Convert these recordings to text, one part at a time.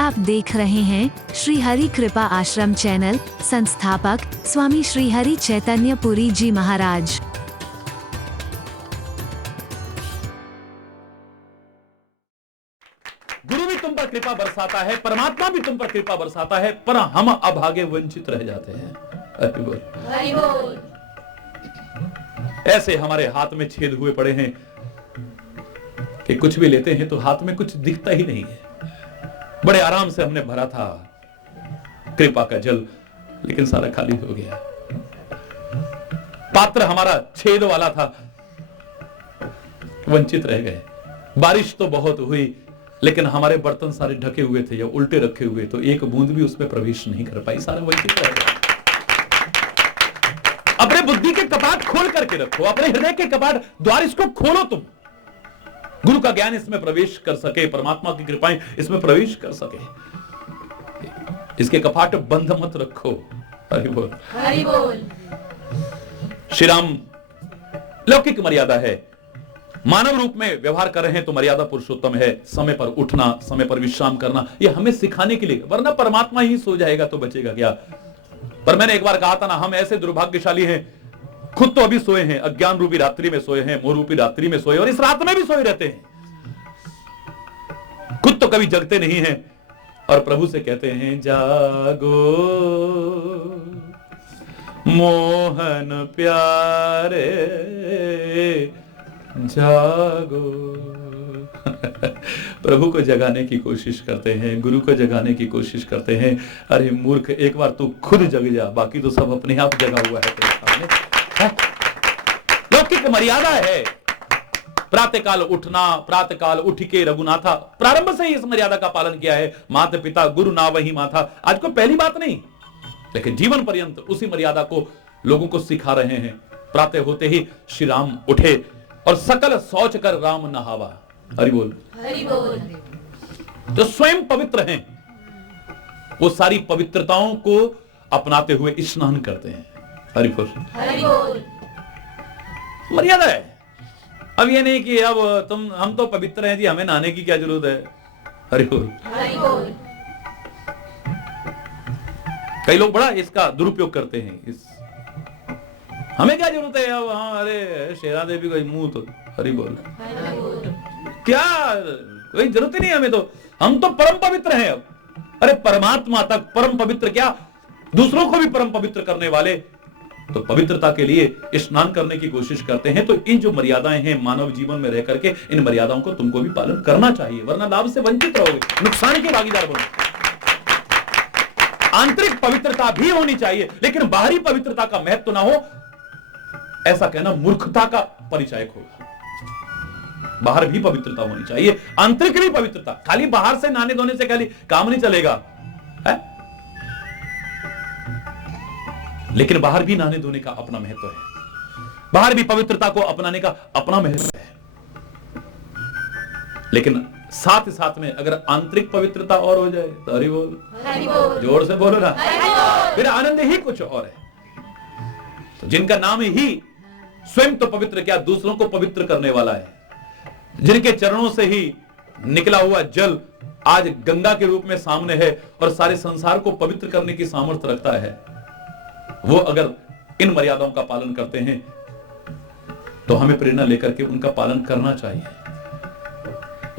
आप देख रहे हैं श्री हरि कृपा आश्रम चैनल। संस्थापक स्वामी श्री हरि चैतन्य पुरी जी महाराज। गुरु भी तुम पर कृपा बरसाता है, परमात्मा भी तुम पर कृपा बरसाता है, पर हम अभागे वंचित रह जाते हैं। हरि बोल, हरि बोल। ऐसे हमारे हाथ में छेद हुए पड़े हैं कि कुछ भी लेते हैं तो हाथ में कुछ दिखता ही नहीं है। बड़े आराम से हमने भरा था कृपा का जल, लेकिन सारा खाली हो गया। पात्र हमारा छेद वाला था, वंचित रह गए। बारिश तो बहुत हुई, लेकिन हमारे बर्तन सारे ढके हुए थे या उल्टे रखे हुए, तो एक बूंद भी उसमें प्रवेश नहीं कर पाई, सारा वंचित रह गया। अपने बुद्धि के कपाट खोल करके रखो, अपने हृदय के कपाट द्वार इसको खोलो तुम। गुरु का ज्ञान इसमें प्रवेश कर सके, परमात्मा की कृपाएं इसमें प्रवेश कर सके। इसके कपाट बंद मत रखो। हरि बोल, हरि बोल। श्री राम लौकिक मर्यादा है, मानव रूप में व्यवहार कर रहे हैं तो मर्यादा पुरुषोत्तम है। समय पर उठना, समय पर विश्राम करना, यह हमें सिखाने के लिए, वरना परमात्मा ही सो जाएगा तो बचेगा क्या। पर मैंने एक बार कहा था ना, हम ऐसे दुर्भाग्यशाली हैं, खुद तो अभी सोए हैं, अज्ञान रूपी रात्रि में सोए हैं, मोह रूपी रात्रि में सोए, और इस रात में भी सोए रहते हैं। खुद तो कभी जगते नहीं हैं और प्रभु से कहते हैं जागो मोहन प्यारे जागो। प्रभु को जगाने की कोशिश करते हैं, गुरु को जगाने की कोशिश करते हैं। अरे मूर्ख, एक बार तू खुद जग जा, बाकी तो सब अपने आप जगा हुआ है तेरे सामने। लौकिक मर्यादा है प्रातःकाल उठना, प्रातःकाल उठ के रघुनाथा, प्रारंभ से ही इस मर्यादा का पालन किया है। माता पिता गुरु ना वही माथा, आज को पहली बात नहीं, लेकिन जीवन पर्यंत उसी मर्यादा को लोगों को सिखा रहे हैं। प्रातः होते ही श्री राम उठे और सकल शौच कर राम नहावा। हरि बोल, हरि बोल। जो स्वयं पवित्र हैं वो सारी पवित्रताओं को अपनाते हुए स्नान करते हैं। हरि बोल, हरि बोल। मर्यादा है। अब ये नहीं कि अब हम तो पवित्र हैं जी, हमें नहाने की क्या जरूरत है। हरि बोल, हरि बोल। कई लोग बड़ा इसका दुरुपयोग करते हैं, हमें क्या जरूरत है अब, हाँ अरे शेरा देवी कोई मुंह तो। हरि बोल, क्या कोई जरूरत ही नहीं हमें, तो हम तो परम पवित्र हैं अब। अरे परमात्मा तक परम पवित्र क्या, दूसरों को भी परम पवित्र करने वाले तो पवित्रता के लिए स्नान करने की कोशिश करते हैं। तो इन जो मर्यादाएं हैं मानव जीवन में रह करके, इन मर्यादाओं को तुमको भी पालन करना चाहिए, वरना लाभ से वंचित रहोगे, नुकसान के भागीदार बनोगे। आंतरिक पवित्रता भी होनी चाहिए, लेकिन बाहरी पवित्रता का महत्व ना हो, ऐसा कहना मूर्खता का परिचायक होगा। बाहर भी पवित्रता होनी चाहिए, आंतरिक भी पवित्रता। खाली बाहर से नहाने धोने से खाली काम नहीं चलेगा है? लेकिन बाहर भी नहाने धोने का अपना महत्व है, बाहर भी पवित्रता को अपनाने का अपना महत्व है। लेकिन साथ ही साथ में अगर आंतरिक पवित्रता और हो जाए तो हरि बोल, जोर से बोलो ना, फिर आनंद ही कुछ और है। तो जिनका नाम ही स्वयं तो पवित्र क्या दूसरों को पवित्र करने वाला है, जिनके चरणों से ही निकला हुआ जल आज गंगा के रूप में सामने है और सारे संसार को पवित्र करने की सामर्थ्य रखता है, वो अगर इन मर्यादाओं का पालन करते हैं तो हमें प्रेरणा लेकर के उनका पालन करना चाहिए।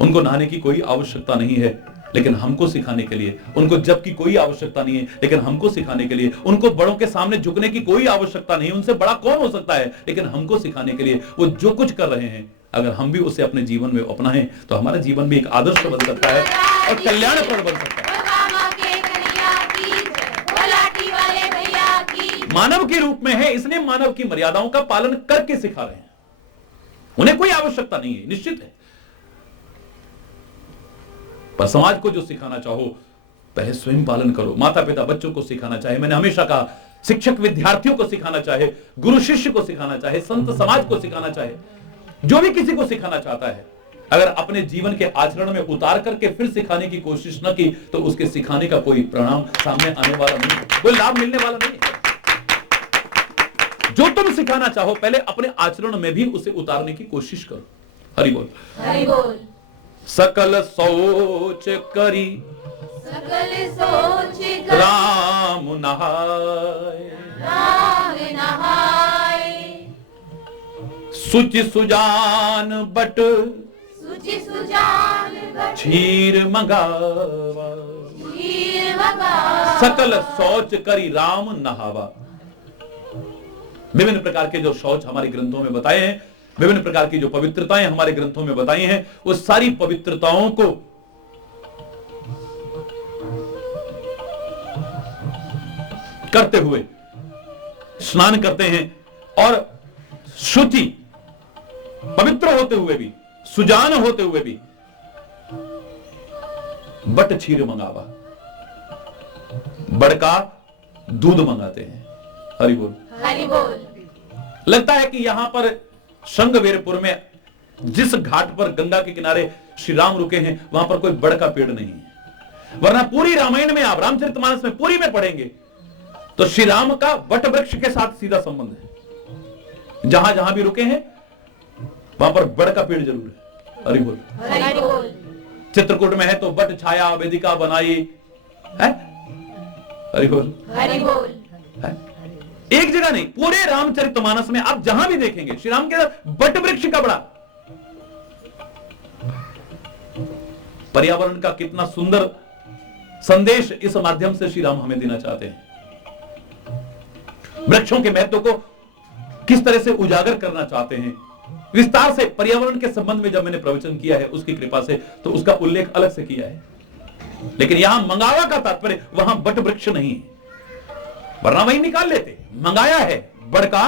उनको नहाने की कोई आवश्यकता नहीं है, लेकिन हमको सिखाने के लिए, उनको जब की कोई आवश्यकता नहीं है, लेकिन हमको सिखाने के लिए, उनको बड़ों के सामने झुकने की कोई आवश्यकता नहीं, उनसे बड़ा कौन हो सकता है, लेकिन हमको सिखाने के लिए वो जो कुछ कर रहे हैं, अगर हम भी उसे अपने जीवन में अपनाएं तो हमारा जीवन भी एक आदर्श बन सकता है और कल्याणप्रद बन सकता है। मानव के रूप में है, इसलिए मानव की मर्यादाओं का पालन करके सिखा रहे हैं। उन्हें कोई आवश्यकता नहीं है, निश्चित है, पर समाज को जो सिखाना चाहो पहले स्वयं पालन करो। माता पिता बच्चों को सिखाना चाहे, मैंने हमेशा कहा, शिक्षक विद्यार्थियों को सिखाना चाहे, गुरु शिष्य को सिखाना चाहे, संत समाज को सिखाना चाहे, जो भी किसी को सिखाना चाहता है, अगर अपने जीवन के आचरण में उतार करके फिर सिखाने की कोशिश न की तो उसके सिखाने का कोई परिणाम सामने आने वाला नहीं, कोई लाभ मिलने वाला नहीं। जो तुम सिखाना चाहो पहले अपने आचरण में भी उसे उतारने की कोशिश करो। हरि बोल, हरि बोल। सकल सोच करी सकल सोच कर राम नहाय। राम नहाय। सुचि सुजान बट सुचि सुजान बट क्षीर मंगावा। क्षीर मंगावा। सकल शौच करी राम नहावा। विभिन्न प्रकार के जो शौच हमारे ग्रंथों में बताए हैं, विभिन्न प्रकार की जो पवित्रताएं हमारे ग्रंथों में बताई हैं, उस सारी पवित्रताओं को करते हुए स्नान करते हैं और शुचि पवित्र होते हुए भी, सुजान होते हुए भी बट क्षीर मंगावा, बड़का दूध मंगाते हैं। हरि बोल। हरि बोल। लगता है कि यहां पर श्रृंगवेरपुर में जिस घाट पर गंगा के किनारे श्री राम रुके हैं, वहां पर कोई बड़ का पेड़ नहीं है। वरना पूरी रामायण में आप रामचरितमानस में पूरी में पढ़ेंगे तो श्री राम का वट वृक्ष के साथ सीधा संबंध है। जहां जहां भी रुके हैं वहां पर बड़ का पेड़ जरूर है। हरि बोल। हरि बोल। चित्रकूट में है तो वट छाया वेदिका बनाई है। हरि बोल। हरि बोल। है? एक जगह नहीं, पूरे रामचरितमानस में आप जहां भी देखेंगे श्री राम के वट वृक्ष का बड़ा। पर्यावरण का कितना सुंदर संदेश इस माध्यम से श्री राम हमें देना चाहते हैं। वृक्षों के महत्व को किस तरह से उजागर करना चाहते हैं, विस्तार से पर्यावरण के संबंध में जब मैंने प्रवचन किया है उसकी कृपा से, तो उसका उल्लेख अलग से किया है। लेकिन यहां मंगावा का तात्पर्य वहां वट वृक्ष नहीं है, वरना वही निकाल लेते। मंगाया है बड़ का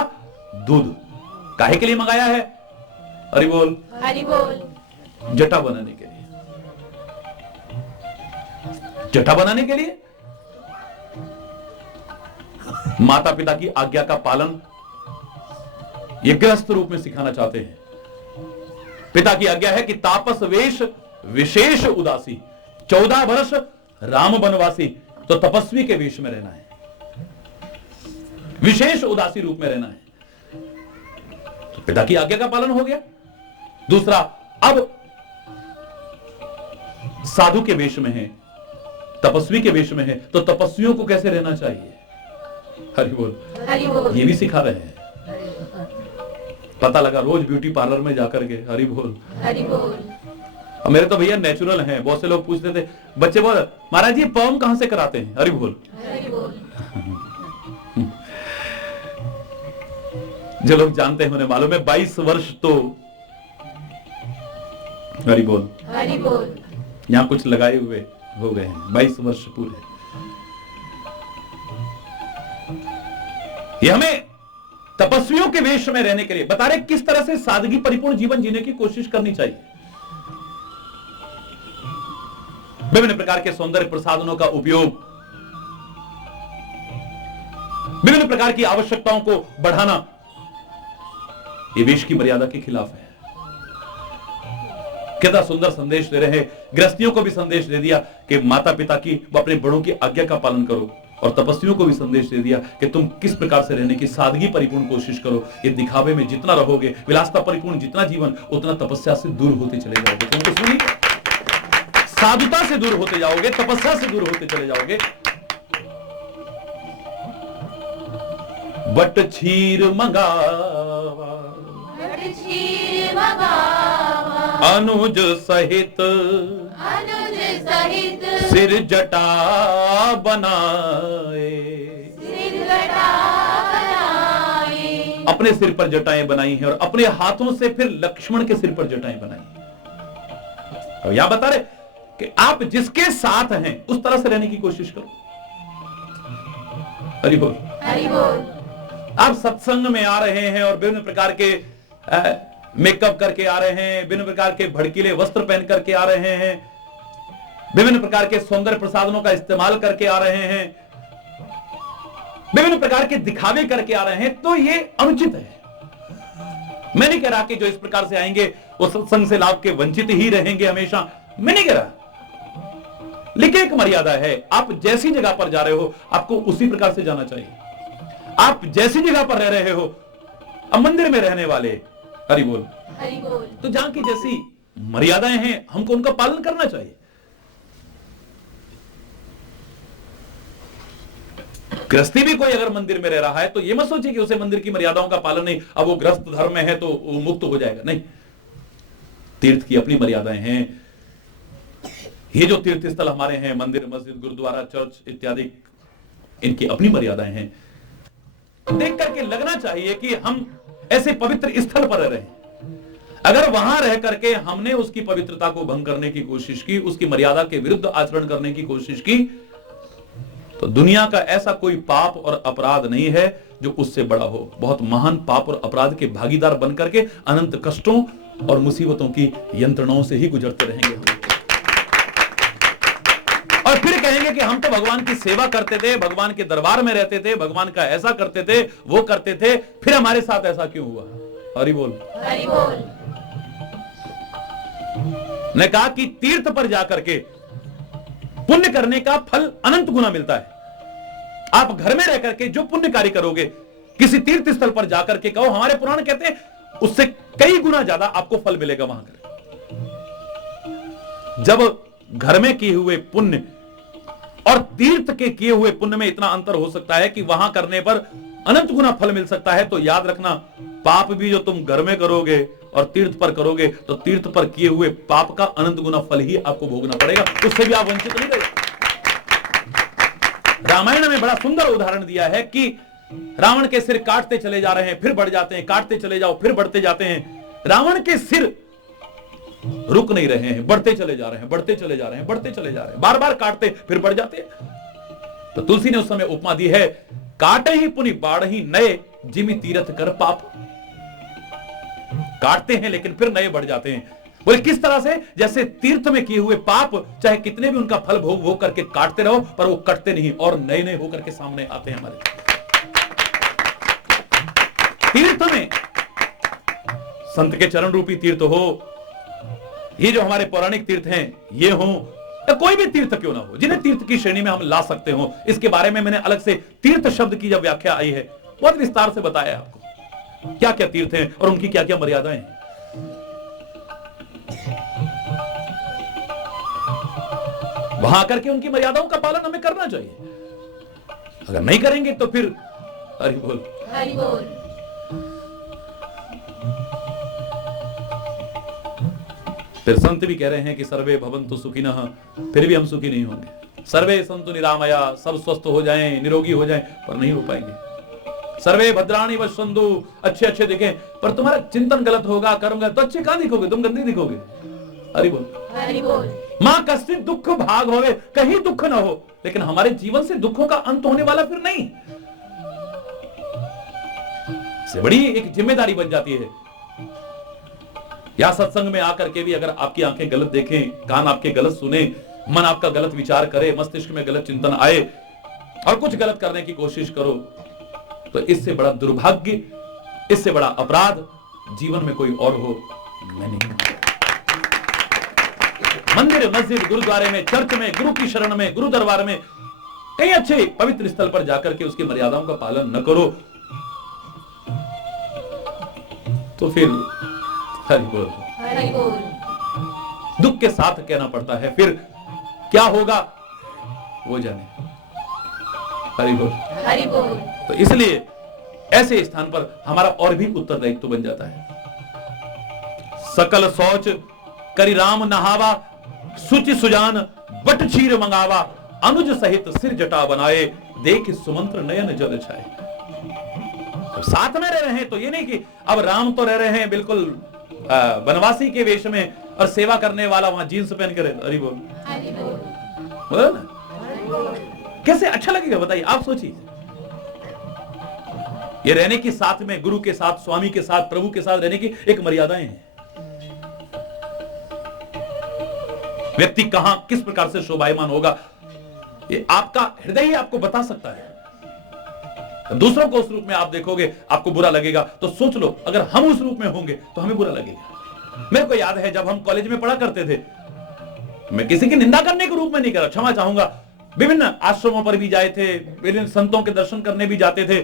दूध। काहे के लिए मंगाया है? हरि बोल। हरि बोल। जटा बनाने के लिए। जटा बनाने के लिए माता पिता की आज्ञा का पालन ये गृहस्थ रूप में सिखाना चाहते हैं। पिता की आज्ञा है कि तापस वेश विशेष उदासी, 14 वर्ष राम बनवासी, तो तपस्वी के वेश में रहना है, विशेष उदासी रूप में रहना है। तो पिता की आज्ञा का पालन हो गया। दूसरा, अब साधु के वेश में है, तपस्वी के वेश में है, तो तपस्वियों को कैसे रहना चाहिए? हरि बोल। हरि बोल। ये भी सिखा रहे हैं। पता लगा रोज ब्यूटी पार्लर में जाकर के। हरि बोल। हरि बोल। और मेरे तो भैया नेचुरल हैं। बहुत से लोग पूछते थे, बच्चे बोल महाराज जी पर्म कहां से कराते हैं? हरि बोल। हरि बोल। जो लोग जानते हैं उन्हें मालूम है, 22 वर्ष तो हरि बोल। हरि बोल। यहां कुछ लगाए हुए हो गए हैं, 22 वर्ष पूरे। ये हमें तपस्वियों के वेश में रहने के लिए बता रहे किस तरह से सादगी परिपूर्ण जीवन जीने की कोशिश करनी चाहिए। विभिन्न प्रकार के सौंदर्य प्रसाधनों का उपयोग, विभिन्न प्रकार की आवश्यकताओं को बढ़ाना, ये वेश की मर्यादा के खिलाफ है। कितना सुंदर संदेश दे रहे हैं। गृहस्थियों को भी संदेश दे दिया कि माता पिता की व अपने बड़ों की आज्ञा का पालन करो, और तपस्वियों को भी संदेश दे दिया कि तुम किस प्रकार से रहने की सादगी परिपूर्ण कोशिश करो। ये दिखावे में जितना रहोगे, विलासता परिपूर्ण जितना जीवन, उतना तपस्या से दूर होते चले जाओगे। तुम तो सुनिए, साधुता से दूर होते जाओगे, तपस्या से दूर होते चले जाओगे। बट क्षीर मंगावा, बट क्षीर मंगावा, अनुज सहित अनुज सहित सिर जटा बनाए। सिर जटा बनाए। अपने सिर पर जटाएं बनाई हैं और अपने हाथों से फिर लक्ष्मण के सिर पर जटाएं बनाई। और यहां बता रहे कि आप जिसके साथ हैं उस तरह से रहने की कोशिश करो। हरि बोल। हरि बोल। आप सत्संग में आ रहे हैं और विभिन्न प्रकार के मेकअप करके आ रहे हैं, विभिन्न प्रकार के भड़कीले वस्त्र पहन करके आ रहे हैं, विभिन्न प्रकार के सौंदर्य प्रसाधनों का इस्तेमाल करके आ रहे हैं, विभिन्न प्रकार के दिखावे करके आ रहे हैं, तो ये अनुचित है। मैं नहीं कह रहा कि जो इस प्रकार से आएंगे वो सत्संग से लाभ के वंचित ही रहेंगे हमेशा, मैं नहीं कह रहा। लेकिन एक मर्यादा है। आप जैसी जगह पर जा रहे हो आपको उसी प्रकार से जाना चाहिए। आप जैसी जगह पर रह रहे हो, अब मंदिर में रहने वाले, हरि बोल, हरि बोल, तो जहां की जैसी मर्यादाएं हैं हमको उनका पालन करना चाहिए। गृहस्थी भी कोई अगर मंदिर में रह रहा है तो ये मत सोचिए कि उसे मंदिर की मर्यादाओं का पालन नहीं, अब वो गृहस्थ धर्म में है तो वो मुक्त हो जाएगा, नहीं। तीर्थ की अपनी मर्यादाएं हैं। ये जो तीर्थ स्थल हमारे हैं, मंदिर, मस्जिद, गुरुद्वारा, चर्च इत्यादि, इनकी अपनी मर्यादाएं हैं। देख करके लगना चाहिए कि हम ऐसे पवित्र स्थल पर रह रहे हैं। अगर वहां रह करके हमने उसकी पवित्रता को भंग करने की कोशिश की, उसकी मर्यादा के विरुद्ध आचरण करने की कोशिश की, तो दुनिया का ऐसा कोई पाप और अपराध नहीं है जो उससे बड़ा हो। बहुत महान पाप और अपराध के भागीदार बनकर के अनंत कष्टों और मुसीबतों की यंत्रणाओं से ही गुजरते रहेंगे हम। और फिर कहेंगे कि हम तो भगवान की सेवा करते थे, भगवान के दरबार में रहते थे, भगवान का ऐसा करते थे, वो करते थे, फिर हमारे साथ ऐसा क्यों हुआ? हरि बोल, हरि बोल। ने कहा कि तीर्थ पर जाकर के पुण्य करने का फल अनंत गुना मिलता है। आप घर में रह करके जो पुण्य कार्य करोगे, किसी तीर्थ स्थल पर जाकर के कहो, हमारे पुराण कहते हैं उससे कई गुना ज्यादा आपको फल मिलेगा वहां कर। जब घर में किए हुए पुण्य और तीर्थ के किए हुए पुण्य में इतना अंतर हो सकता है कि वहां करने पर अनंत गुना फल मिल सकता है, तो याद रखना, पाप भी जो तुम घर में करोगे और तीर्थ पर करोगे तो तीर्थ पर किए हुए पाप का अनंत गुना फल ही आपको भोगना पड़ेगा, उससे भी आप वंचित नहीं रहे। रामायण में बड़ा सुंदर उदाहरण दिया है कि रावण के सिर काटते चले जा रहे हैं, फिर बढ़ जाते हैं, काटते चले जाओ, फिर बढ़ते जाते हैं। रावण के सिर रुक नहीं रहे हैं, बढ़ते चले जा रहे हैं, बढ़ते चले जा रहे हैं, बढ़ते चले जा रहे हैं, बार बार काटते फिर बढ़ जाते। तो तुलसी ने उस समय उपमा दी है, काटे ही पुनि बाढ़ ही नए, जिमि तीरथ कर पाप। काटते हैं लेकिन फिर नए बढ़ जाते हैं। बोले किस तरह से? जैसे तीर्थ में किए हुए पाप चाहे कितने भी उनका फल भोग भोग करके काटते रहो, पर वो कटते नहीं और नए नए होकर के सामने आते हैं हमारे। तीर्थ में संत के चरण रूपी तीर्थ हो, ये जो हमारे पौराणिक तीर्थ हैं ये हो, या कोई भी तीर्थ क्यों ना हो, जिन्हें तीर्थ की श्रेणी में हम ला सकते हो, इसके बारे में मैंने अलग से तीर्थ शब्द की जब व्याख्या आई है बहुत विस्तार से बताया आपको क्या क्या तीर्थ हैं और उनकी क्या क्या मर्यादाएं हैं। वहां आकर के उनकी मर्यादाओं का पालन हमें करना चाहिए। अगर नहीं करेंगे तो फिर हरि बोल, हरि बोल। फिर संत भी कह रहे हैं कि सर्वे भवन्तु सुखिनः, फिर भी हम सुखी नहीं होंगे। सर्वे सन्तु निरामया, सब स्वस्थ हो जाएं, निरोगी हो जाएं, पर नहीं हो पाएंगे। सर्वे भद्राणि पश्यन्तु, अच्छे अच्छे दिखें, पर तुम्हारा चिंतन गलत होगा, कर्म गलत, तो अच्छे कहां दिखोगे, तुम गंदे दिखोगे। हरि बोल, हरि बोल। मां कष्टित दुख भाग होवे, कहीं दुख ना हो, लेकिन हमारे जीवन से दुखों का अंत होने वाला फिर नहीं। से बड़ी एक जिम्मेदारी बन जाती है। या सत्संग में आकर के भी अगर आपकी आंखें गलत देखें, कान आपके गलत सुने, मन आपका गलत विचार करे, मस्तिष्क में गलत चिंतन आए और कुछ गलत करने की कोशिश करो, तो इससे बड़ा दुर्भाग्य, इससे बड़ा अपराध जीवन में कोई और हो मैं नहीं। मंदिर, मस्जिद, गुरुद्वारे में, चर्च में, गुरु की शरण में, गुरु दरबार में, कई अच्छे पवित्र स्थल पर जाकर के उसकी मर्यादाओं का पालन न करो तो फिर हरि बोल, हरि बोल। दुख के साथ कहना पड़ता है, फिर क्या होगा वो जाने। हरि बोल, हरि बोल। तो इसलिए ऐसे स्थान पर हमारा और भी उत्तरदायित्व बन जाता है। सकल सोच करि राम नहावा, सुचि सुजान बट चीर मंगावा, अनुज सहित सिर जटा बनाए, देख सुमंत्र नयन जल छाए। तो साथ में रह रहे हैं तो ये नहीं कि अब राम तो रह रहे हैं बिल्कुल वनवासी के वेश में और सेवा करने वाला वहां जीन्स पहन कर। हरि बोल, हरि बोल, बोलो ना, कैसे अच्छा लगेगा बताइए, आप सोचिए। ये रहने की साथ में गुरु के साथ, स्वामी के साथ, प्रभु के साथ रहने की एक मर्यादाएं हैं। व्यक्ति कहां किस प्रकार से शोभायमान होगा ये आपका हृदय ही आपको बता सकता है। दूसरों को उस रूप में आप देखोगे आपको बुरा लगेगा, तो सोच लो अगर हम उस रूप में होंगे तो हमें बुरा लगेगा। मेरे को याद है जब हम कॉलेज में पढ़ा करते थे, मैं किसी की निंदा करने के रूप में नहीं कर रहा, क्षमा चाहूंगा, विभिन्न आश्रमों पर भी जाए थे, विभिन्न संतों के दर्शन करने भी जाते थे।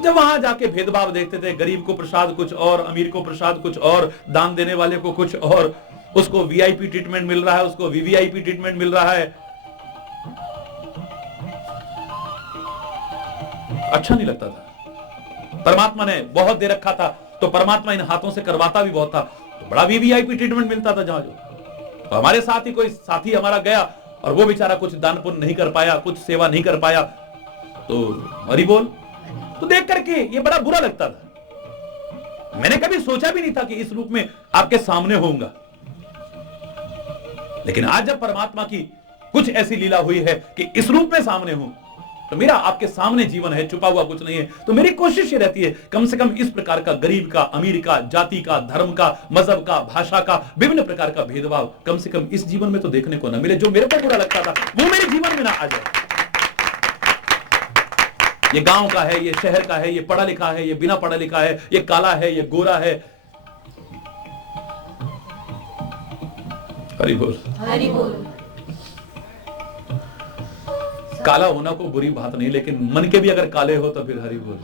जब वहां जाके भेदभाव देखते थे, गरीब को प्रसाद कुछ और, अमीर को प्रसाद कुछ और, दान देने वाले को कुछ और, उसको वीआईपी ट्रीटमेंट मिल रहा है, उसको वीवीआईपी ट्रीटमेंट मिल रहा है। अच्छा नहीं लगता था। परमात्मा ने बहुत दे रखा था तो परमात्मा इन हाथों से करवाता भी बहुत था, तो बड़ा वीवीआईपी ट्रीटमेंट मिलता था जहां जो। तो हमारे साथ ही कोई साथी हमारा गया और वो बेचारा कुछ दान पुण्य नहीं कर पाया, कुछ सेवा नहीं कर पाया, तो हरि बोल, तो देख करके ये बड़ा बुरा लगता था। मैंने कभी सोचा भी नहीं था कि इस रूप में आपके सामने होऊंगा, लेकिन आज जब परमात्मा की कुछ ऐसी लीला हुई है कि इस रूप में सामने हूं, तो मेरा आपके सामने जीवन है, छुपा हुआ कुछ नहीं है। तो मेरी कोशिश ये रहती है कम से कम इस प्रकार का गरीब का, अमीर का, जाति का, धर्म का, मजहब का, भाषा का, विभिन्न प्रकार का भेदभाव कम से कम इस जीवन में तो देखने को ना मिले। जो मेरे को बुरा लगता था वो मेरे जीवन में ना आ जाए। ये गांव का है, ये शहर का है, ये पढ़ा लिखा है, ये बिना पढ़ा लिखा है, ये काला है, ये गोरा है। हरि बोल, हरि बोल। काला होना को बुरी बात नहीं, लेकिन मन के भी अगर काले हो तो फिर हरि बोल।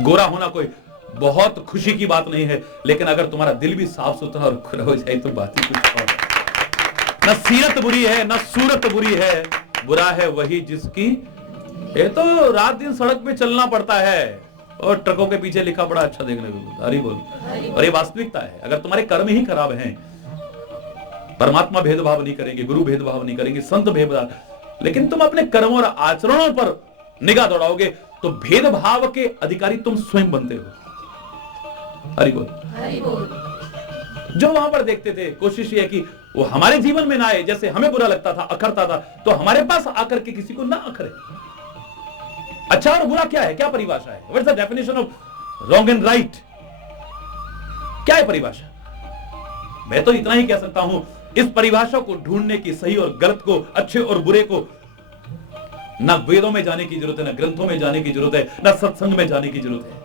गोरा होना कोई बहुत खुशी की बात नहीं है, लेकिन अगर तुम्हारा दिल भी साफ सुथरा और खुला हो जाए तो बात ही कुछ और है। न सीरत बुरी है, न सूरत बुरी है, बुरा है वही जिसकी। ये तो रात दिन सड़क पे चलना पड़ता है और ट्रकों के पीछे लिखा बड़ा अच्छा देखने को, हरि बोल। और ये वास्तविकता है। अगर तुम्हारे कर्म ही खराब हैं, परमात्मा भेदभाव नहीं करेंगे, गुरु भेदभाव नहीं करेंगे, संत भेदभाव, लेकिन तुम अपने कर्मों और आचरणों पर निगाह दौड़ाओगे तो भेदभाव के अधिकारी तुम स्वयं बनते हो। हरि बोल, हरि बोल। जो वहां पर देखते थे, कोशिश ये है कि वो हमारे जीवन में ना आए। जैसे हमें बुरा लगता था, अखरता था, तो हमारे पास आकर के किसी को ना अखरे। अच्छा और बुरा क्या है, क्या परिभाषा है? What is the definition of wrong and right? क्या है परिभाषा? मैं तो इतना ही कह सकता हूं, इस परिभाषा को ढूंढने की, सही और गलत को, अच्छे और बुरे को, ना वेदों में जाने की जरूरत है, ना ग्रंथों में जाने की जरूरत है, ना सत्संग में जाने की जरूरत है।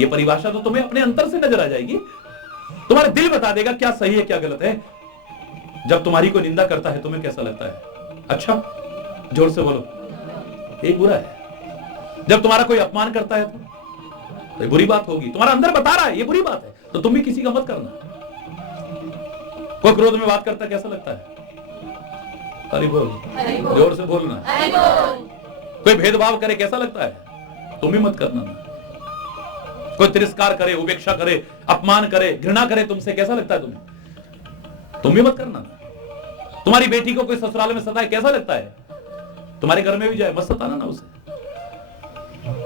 यह परिभाषा तो तुम्हें अपने अंतर से नजर आ जाएगी। तुम्हारा दिल बता देगा क्या सही है, क्या गलत है। जब तुम्हारी कोई निंदा करता है तुम्हें कैसा लगता है? अच्छा, जोर से बोलो, ये बुरा है। जब तुम्हारा कोई अपमान करता है तो ये बुरी बात होगी। तुम्हारा अंदर बता रहा है ये बुरी बात है, तो तुम भी किसी का मत करना। कोई क्रोध में बात करता है कैसा लगता है? हरि बोल, जोर से बोलना। हरि बोल। कोई भेदभाव करे कैसा लगता है? तुम भी मत करना। कोई तिरस्कार करे, उपेक्षा करे, अपमान करे, घृणा करे तुमसे, कैसा लगता है तुम्हें? तुम भी मत करना। तुम्हारी बेटी को कोई ससुराल में सताए कैसा लगता है? तुम्हारे घर में भी जाए, मत सताना ना उसे।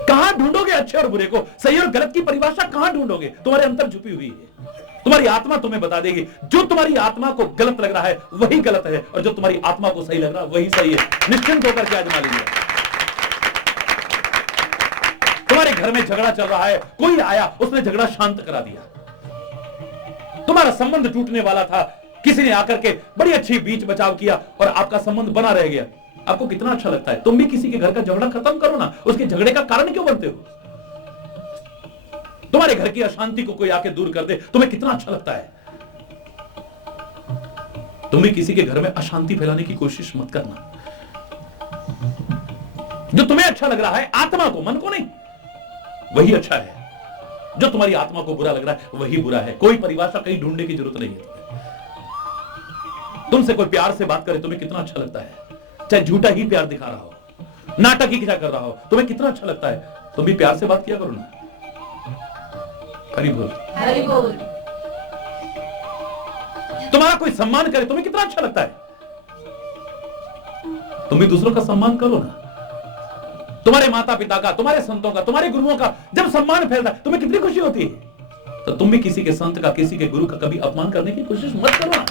कहां ढूंढोगे अच्छे और बुरे को? सही और गलत की परिभाषा कहां ढूंढोगे? तुम्हारे अंतर छुपी हुई है। तुम्हारी आत्मा तुम्हें बता देगी। जो तुम्हारी आत्मा को गलत लग रहा है वही गलत है, और जो तुम्हारी आत्मा को सही लग रहा है वही सही है। निश्चिंत होकर के आजमा लीजिए। तुम्हारे घर में झगड़ा चल रहा है, कोई आया, उसने झगड़ा शांत करा दिया। तुम्हारा संबंध टूटने वाला था, किसी ने आकर के बड़ी अच्छी बीच बचाव किया और आपका संबंध बना रह गया। आपको कितना अच्छा लगता है? तुम भी किसी के घर का झगड़ा खत्म करो ना। उसके झगड़े का कारण क्यों बनते हो? तुम्हारे घर की अशांति को कोई आके दूर कर दे, तुम्हें कितना अच्छा लगता है? तुम भी किसी के घर में अशांति फैलाने की कोशिश मत करना। जो तुम्हें अच्छा लग रहा है, आत्मा को, मन को नहीं, वही अच्छा है। जो तुम्हारी आत्मा को बुरा लग रहा है वही बुरा है। कोई परिभाषा कहीं ढूंढने की जरूरत नहीं है। तुमसे कोई प्यार से बात करे, तुम्हें कितना अच्छा लगता है? चाहे झूठा ही प्यार दिखा रहा हो, नाटक ही क्या कर रहा हो, तुम्हें कितना अच्छा लगता है? तुम भी प्यार से बात किया करो ना। हरि बोल, हरि बोल। तुम्हारा कोई सम्मान करे, तुम्हें कितना अच्छा लगता है? तुम भी दूसरों का सम्मान करो ना। तुम्हारे माता पिता का, तुम्हारे संतों का, तुम्हारे गुरुओं का जब सम्मान फैलता है तुम्हें कितनी खुशी होती है। तो तुम भी किसी के संत का, किसी के गुरु का कभी अपमान करने की कोशिश मत करो ना।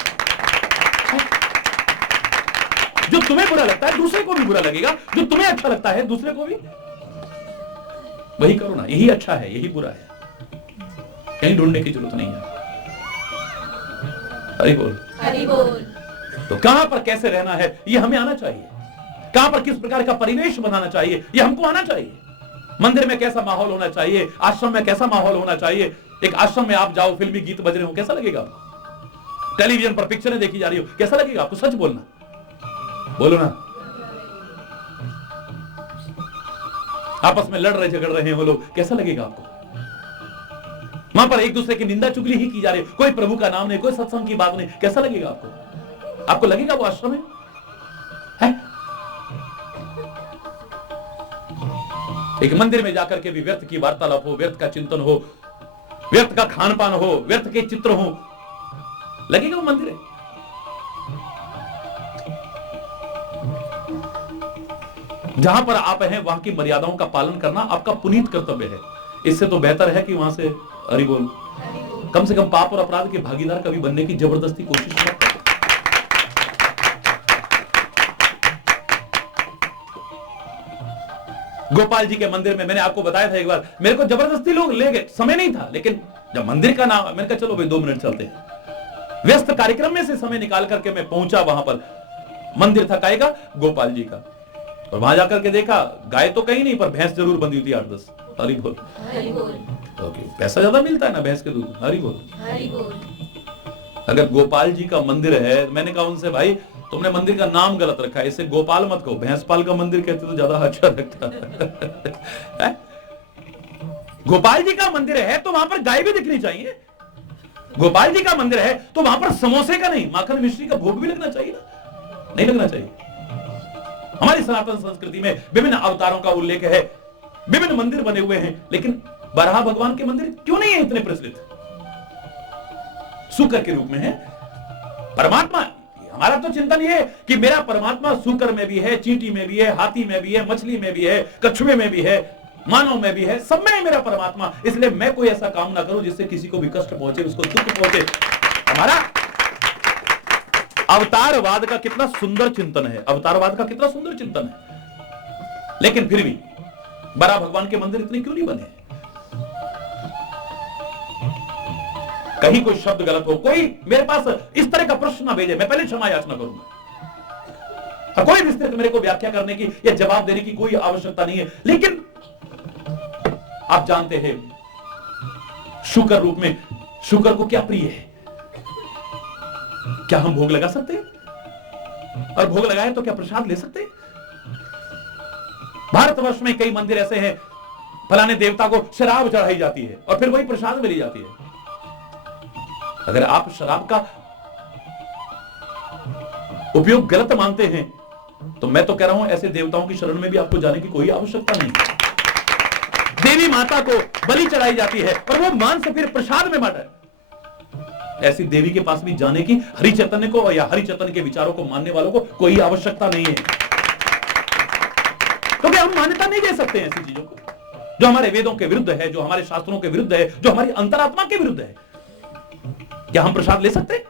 जो तुम्हें बुरा लगता है दूसरे को भी बुरा लगेगा, जो तुम्हें अच्छा लगता है दूसरे को भी वही करो ना। यही अच्छा है, यही बुरा है, कहीं ढूंढने की जरूरत नहीं है। हरि बोल, हरि बोल। तो कहां पर कैसे रहना है ये हमें आना चाहिए। कहां पर किस प्रकार का परिवेश बनाना चाहिए ये हमको आना चाहिए। मंदिर में कैसा माहौल होना चाहिए, आश्रम में कैसा माहौल होना चाहिए। एक आश्रम में आप जाओ, फिल्मी गीत बज रहे हो, कैसा लगेगा आपको? टेलीविजन पर पिक्चरें देखी जा रही हो, कैसा लगेगा आपको? सच बोलना, बोलो ना। आपस में लड़ रहे, झगड़ रहे हो लोग, कैसा लगेगा आपको? वहां पर एक दूसरे की निंदा चुगली ही की जा रही है, कोई प्रभु का नाम नहीं, कोई सत्संग की बात नहीं, कैसा लगेगा आपको? आपको लगेगा वो आश्रम है? एक मंदिर में जाकर के भी व्यर्थ की वार्तालाप हो, व्यर्थ का चिंतन हो, व्यर्थ का खान पान हो, व्यर्थ के चित्र हो, लगेगा वो मंदिर है। जहां पर आप हैं वहां की मर्यादाओं का पालन करना आपका पुनीत कर्तव्य है। इससे तो बेहतर है कि वहां से हरि बोल, कम से कम पाप और अपराध के भागीदार कभी बनने की जबरदस्ती कोशिश मत करें। गोपाल जी के मंदिर में मैंने आपको बताया था एक बार, मेरे को जबरदस्ती लोग ले गए, समय नहीं था, लेकिन जब मंदिर का नाम, मैंने कहा चलो भाई 2 मिनट चलते हैं। व्यस्त कार्यक्रम में से समय निकाल करके मैं पहुंचा वहां पर। मंदिर था काय का? गोपाल जी का। और वहां जाकर के देखा, गाय तो कहीं नहीं, पर भैंस जरूर बंधी हुई थी 8-10। हरि बोल, हरि बोल। ओके, पैसा ज्यादा मिलता है ना भैंस के दूध। हरि बोल, हरि बोल। अगर गोपाल जी का मंदिर है, मैंने कहा उनसे, भाई तुमने मंदिर का नाम गलत रखा है, इसे गोपाल मत कहो, भैंसपाल का मंदिर कहते तो ज्यादा अच्छा लगता है। गोपाल जी का मंदिर है तो वहां पर गाय भी दिखनी चाहिए। गोपाल जी का मंदिर है तो वहां पर समोसे का नहीं, माखन मिश्री का भोग भी लगना चाहिए ना, नहीं लगना चाहिए। हमारी सनातन संस्कृति में विभिन्न अवतारों का उल्लेख है, विभिन्न मंदिर बने हुए हैं, लेकिन बराह भगवान के मंदिर क्यों नहीं है इतने प्रचलित? शुकर के रूप में है परमात्मा। हमारा तो चिंतन ये है कि मेरा परमात्मा शुकर में भी है, चींटी में भी है, हाथी में भी है, मछली में भी है, कछुए में भी है, मानव में भी है, सब में है मेरा परमात्मा। इसलिए मैं कोई ऐसा काम ना करूं जिससे किसी को भी कष्ट पहुंचे, उसको दुख पहुंचे। हमारा अवतारवाद का कितना सुंदर चिंतन है, अवतारवाद का कितना सुंदर चिंतन है, लेकिन फिर भी बराह भगवान के मंदिर इतने क्यों नहीं बने? कहीं कोई शब्द गलत हो, कोई मेरे पास इस तरह का प्रश्न ना भेजे, मैं पहले क्षमा याचना करूंगा। कोई विस्तृत मेरे को व्याख्या करने की या जवाब देने की कोई आवश्यकता नहीं है, लेकिन आप जानते हैं शुक्र रूप में शुक्र को क्या प्रिय है? क्या हम भोग लगा सकते हैं? और भोग लगाए तो क्या प्रसाद ले सकते हैं? भारतवर्ष में कई मंदिर ऐसे हैं, फलाने देवता को शराब चढ़ाई जाती है और फिर वही प्रसाद मिली जाती है। अगर आप शराब का उपयोग गलत मानते हैं तो मैं तो कह रहा हूं ऐसे देवताओं की शरण में भी आपको जाने की कोई आवश्यकता नहीं। देवी माता को बलि चढ़ाई जाती है और वो मांस फिर प्रसाद में बांटा है। ऐसी देवी के पास भी जाने की हरि चैतन्य को या हरि चैतन्य के विचारों को मानने वालों को कोई आवश्यकता नहीं है, क्योंकि हम मान्यता नहीं दे सकते हैं ऐसी चीजों को जो हमारे वेदों के विरुद्ध है, जो हमारे शास्त्रों के विरुद्ध है, जो हमारी अंतरात्मा के विरुद्ध है। क्या हम प्रसाद ले सकते हैं?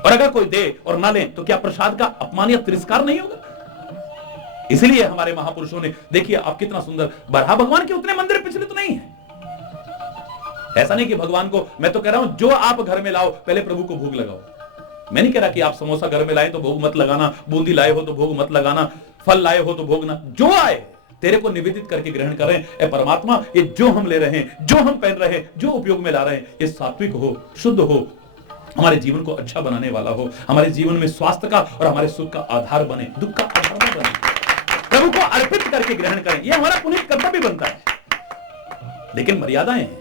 और अगर कोई दे और ना ले तो क्या प्रसाद का अपमान या तिरस्कार नहीं होगा? इसलिए हमारे महापुरुषों ने, देखिए आप कितना सुंदर, बराह भगवान के उतने मंदिर प्रचलित नहीं है। ऐसा नहीं कि भगवान को, मैं तो कह रहा हूं जो आप घर में लाओ पहले प्रभु को भोग लगाओ। मैं नहीं कह रहा कि आप समोसा घर में लाए तो भोग मत लगाना, बूंदी लाए हो तो भोग मत लगाना, फल लाए हो तो भोग ना, जो आए तेरे को निवेदित करके ग्रहण करें। ए परमात्मा, ये जो हम ले रहे हैं, जो हम पहन रहे हैं, जो उपयोग में ला रहे हैं, ये सात्विक हो, शुद्ध हो, हमारे जीवन को अच्छा बनाने वाला हो, हमारे जीवन में स्वास्थ्य का और हमारे सुख का आधार बने, दुख का आधार न बने। प्रभु को अर्पित करके ग्रहण करें, यह हमारा पुनीत कर्तव्य बनता है। लेकिन मर्यादाएं हैं।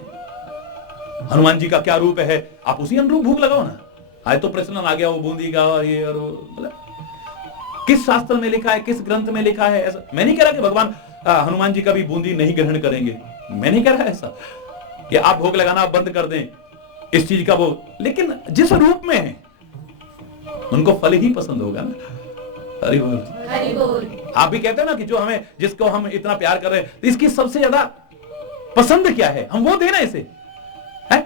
हनुमान जी का क्या रूप है, आप उसी अनुरूप भोग लगाओ ना। आज तो प्रचलन आ गया वो बूंदी का और ये और वो, किस शास्त्र में लिखा है, किस ग्रंथ में लिखा है? ऐसा मैं नहीं कह रहा कि भगवान हनुमान जी का भी बूंदी नहीं ग्रहण करेंगे, मैं नहीं कह रहा ऐसा कि आप भोग लगाना आप बंद कर दें इस चीज का भोग, लेकिन जिस रूप में है उनको फल ही पसंद होगा ना। हरि बोल, हरि बोल। आप भी कहते हैं ना कि जो हमें, जिसको हम इतना प्यार कर रहे हैं, इसकी सबसे ज्यादा पसंद क्या है, हम वो देना इसे है।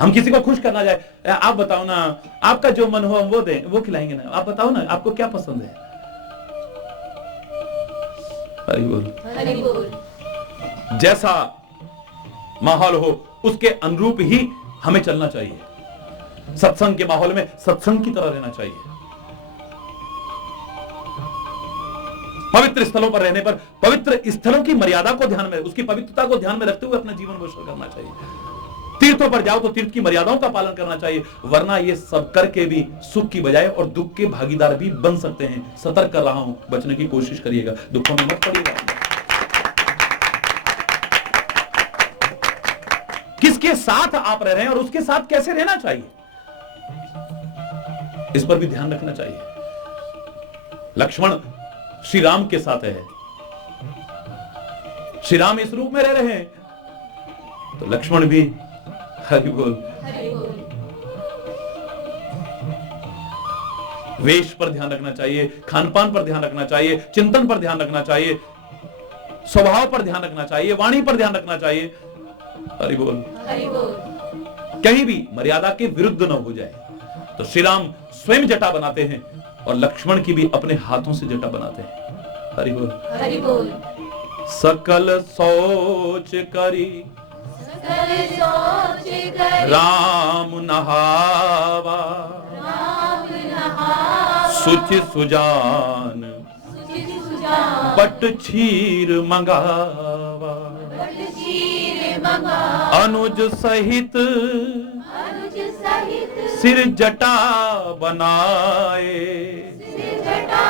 हम किसी को खुश करना जाए, आप बताओ ना, आपका जो मन हो हम वो दें, वो खिलाएंगे ना। आप बताओ ना आपको क्या पसंद है। हरि बोल, हरि बोल। जैसा माहौल हो उसके अनुरूप ही हमें चलना चाहिए। सत्संग के माहौल में सत्संग की तरह रहना चाहिए। पवित्र स्थलों पर रहने पर पवित्र स्थलों की मर्यादा को ध्यान में, उसकी पवित्रता को ध्यान में रखते हुए अपना जीवन बसर करना चाहिए। तीर्थों पर जाओ तो तीर्थ की मर्यादाओं का पालन करना चाहिए, वरना ये सब करके भी सुख की बजाय और दुख के भागीदार भी बन सकते हैं। सतर्क कर रहा हूं, बचने की कोशिश करिएगा, दुखों में मत पड़िएगा। किसके साथ आप रह रहे हैं और उसके साथ कैसे रहना चाहिए, इस पर भी ध्यान रखना चाहिए। लक्ष्मण श्री राम के साथ है, श्री राम इस रूप में रह रहे हैं तो लक्ष्मण भी हरि बोल। हरि बोल। वेश पर ध्यान रखना चाहिए, खान पान पर ध्यान रखना चाहिए, चिंतन पर ध्यान रखना चाहिए, स्वभाव पर ध्यान रखना चाहिए, वाणी पर ध्यान रखना चाहिए। हरि बोल। हरि बोल। कहीं भी मर्यादा के विरुद्ध न हो जाए। तो श्री राम स्वयं जटा बनाते हैं और लक्ष्मण की भी अपने हाथों से जटा बनाते हैं। हरि बोल। हरि बोल। सकल सोच करी सकल सोच करी राम नहावा, राम नहावा, सुचि सुजान सुचित सुजान, पट छीर मंगावा, पट चीर मंगावा, अनुज सहित अनुज सहित सिर जटा बनाए। सिर जटा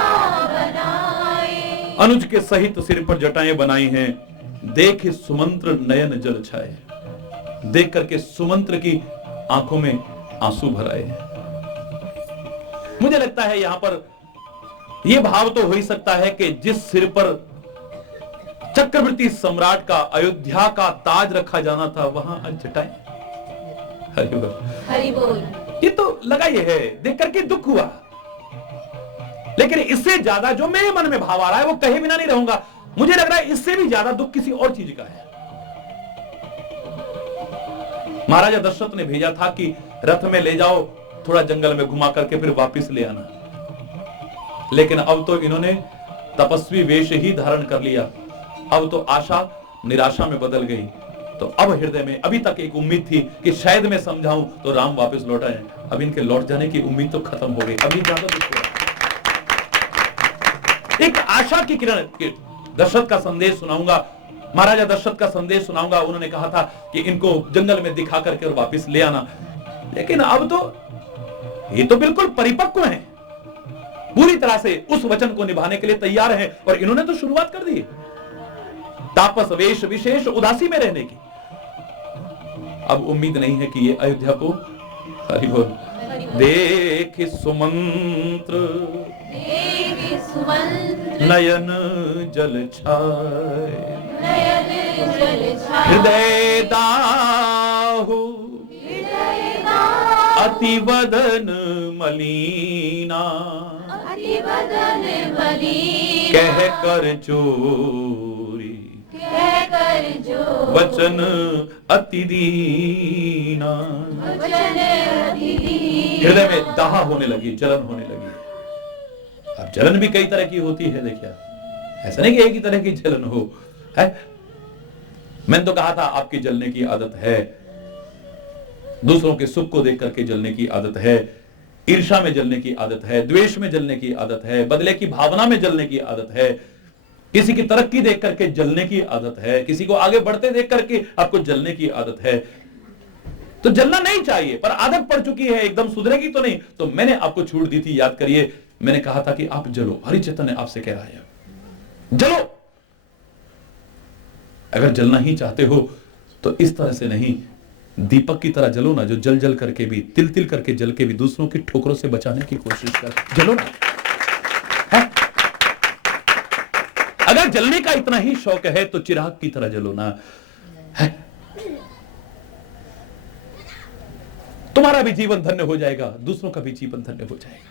बनाए। अनुज के सहित सिर पर जटाएं बनाई हैं। देख सुमंत्र नयन जल छाए, देख करके सुमंत्र की आंखों में आंसू भर आए। मुझे लगता है यहां पर यह भाव तो हो ही सकता है कि जिस सिर पर चक्रवर्ती सम्राट का अयोध्या का ताज रखा जाना था वहां आज जटाएं। हरि बोल। हरि बोल। ये तो लगा ये है, देख करके दुख हुआ, लेकिन इससे ज्यादा जो मेरे मन में भाव आ रहा है वो कहे बिना नहीं रहूंगा। मुझे लग रहा है इससे भी ज्यादा दुख किसी और चीज का है। महाराजा दशरथ ने भेजा था कि रथ में ले जाओ, थोड़ा जंगल में घुमा करके फिर वापस ले आना, लेकिन अब तो इन्होंने तपस्वी वेश ही धारण कर लिया। अब तो आशा निराशा में बदल गई। तो अब हृदय में अभी तक एक उम्मीद थी कि शायद मैं समझाऊं तो राम वापस लौट आए, अब इनके लौट जाने की उम्मीद तो खत्म हो गई। अभी ज्यादा दुख हो रहा है। एक आशा की किरण दशरथ का संदेश सुनाऊंगा, महाराजा दशरथ का संदेश सुनाऊंगा। उन्होंने कहा था कि इनको जंगल में दिखा करके और वापस ले आना, लेकिन अब तो ये तो बिल्कुल परिपक्व हैं, पूरी तरह से उस वचन को निभाने के लिए तैयार हैं और इन्होंने तो शुरुआत कर दी तापस वेश विशेष उदासी में रहने की। अब उम्मीद नहीं है कि ये अयोध्या को हरि बोल। देख सुमंत्र नयन जल छाए, हृदय दाहु अति वदन मलीना, कह कर चोरी वचन अति दीना। हृदय में दाह होने लगी, जलन होने लगी। अब जलन भी कई तरह की होती है, देखिए ऐसा नहीं कि एक ही तरह की जलन हो है। मैंने तो कहा था आपकी जलने की आदत है, दूसरों के सुख को देख करके जलने की आदत है, ईर्ष्या में जलने की आदत है, द्वेष में जलने की आदत है, बदले की भावना में जलने की आदत है, किसी की तरक्की देख करके जलने की आदत है, किसी को आगे बढ़ते देख करके आपको जलने की आदत है। तो जलना नहीं चाहिए, पर आदत पड़ चुकी है, एकदम सुधरेगी तो नहीं। तो मैंने आपको छूट दी थी, याद करिए, मैंने कहा था कि आप जलो। हरि चैतन्य आपसे कह रहा है जलो। अगर जलना ही चाहते हो तो इस तरह से नहीं, दीपक की तरह जलो ना, जो जल जल करके भी, तिल तिल करके जल के भी दूसरों की ठोकरों से बचाने की कोशिश कर। जलो ना है? अगर जलने का इतना ही शौक है तो चिराग की तरह जलो ना है? तुम्हारा भी जीवन धन्य हो जाएगा, दूसरों का भी जीवन धन्य हो जाएगा।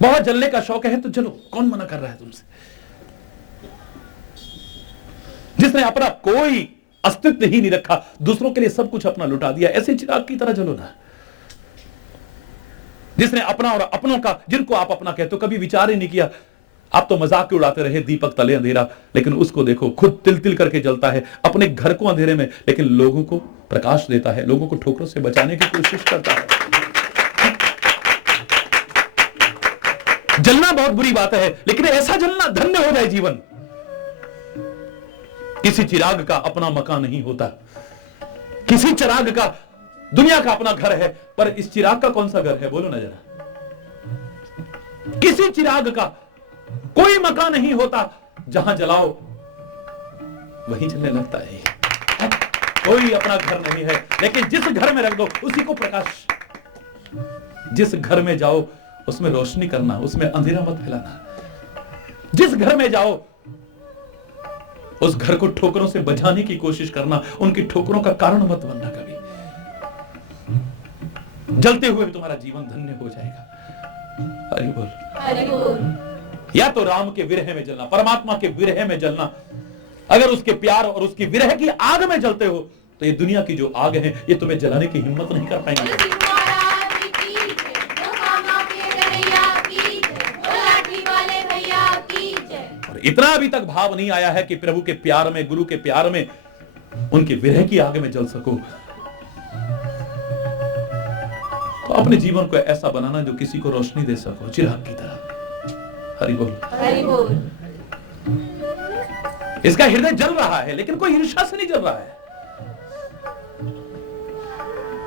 बहुत जलने का शौक है तो जलो, कौन मना कर रहा है तुमसे? जिसने अपना कोई अस्तित्व ही नहीं रखा, दूसरों के लिए सब कुछ अपना लुटा दिया, ऐसे चिराग की तरह जलो ना। जिसने अपना और अपनों का, जिनको आप अपना कहते हो, कभी विचार ही नहीं किया। आप तो मजाक के उड़ाते रहे, दीपक तले अंधेरा, लेकिन उसको देखो खुद तिल तिल करके जलता है, अपने घर को अंधेरे में, लेकिन लोगों को प्रकाश देता है, लोगों को ठोकरों से बचाने की कोशिश करता है। जलना बहुत बुरी बात है, लेकिन ऐसा जलना धन्य हो जाए जीवन। किसी चिराग का अपना मकान नहीं होता, किसी चिराग का, दुनिया का अपना घर है, पर इस चिराग का कौन सा घर है बोलो ना जरा। किसी चिराग का कोई मकान नहीं होता, जहां जलाओ वहीं जलने लगता है। कोई अपना घर नहीं है, लेकिन जिस घर में रख दो उसी को प्रकाश। जिस घर में जाओ उसमें रोशनी करना, उसमें अंधेरा मत फैलाना। जिस घर में जाओ उस घर को ठोकरों से बचाने की कोशिश करना, उनकी ठोकरों का कारण मत बनना। कभी जलते हुए भी तुम्हारा जीवन धन्य हो जाएगा। हरि बोल, हरि बोल। या तो राम के विरह में जलना, परमात्मा के विरह में जलना। अगर उसके प्यार और उसकी विरह की आग में जलते हो तो ये दुनिया की जो आग है ये तुम्हें जलाने की हिम्मत नहीं कर पाएंगे। और इतना अभी तक भाव नहीं आया है कि प्रभु के प्यार में, गुरु के प्यार में, उनके विरह की आग में जल सको। तो अपने जीवन को ऐसा बनाना जो किसी को रोशनी दे सको, चिराग की तरह। हरि बोल, हरि बोल। इसका हृदय जल रहा है लेकिन कोई ईर्ष्या से नहीं जल रहा है,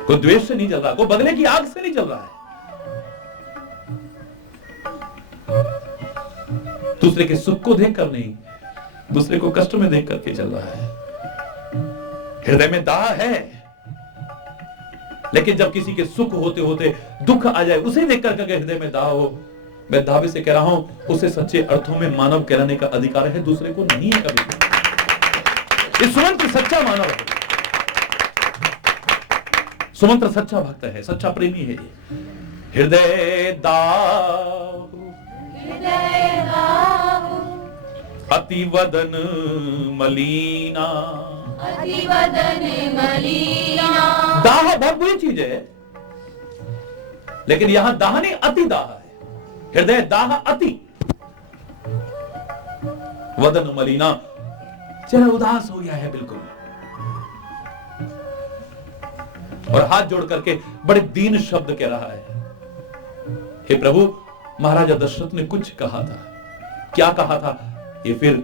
कोई द्वेष से नहीं जल रहा, कोई बदले की आग से नहीं जल रहा है। दूसरे के सुख को देखकर नहीं, दूसरे को कष्ट में देख करके चल रहा है। हृदय में दाह है, लेकिन जब किसी के सुख होते होते दुख आ जाए उसे देख करके हृदय में दाह हो, मैं दावे से कह रहा हूं, उसे सच्चे अर्थों में मानव कहलाने का अधिकार है, दूसरे को नहीं है कभी। इस सुमंत्र सच्चा मानव है, सुमंत्र सच्चा भक्त है, सच्चा प्रेमी है। हृदय दाह अति वदन मलीना, अति वदन मलीना। दाह बहुत बुरी चीज है, लेकिन यहां दाह नहीं, अति दाह है। हृदय दाह अति, वदन मलीना, चेहरा उदास हो गया है बिल्कुल, और हाथ जोड़ करके बड़े दीन शब्द कह रहा है। हे प्रभु, महाराजा दशरथ ने कुछ कहा था, क्या कहा था ये फिर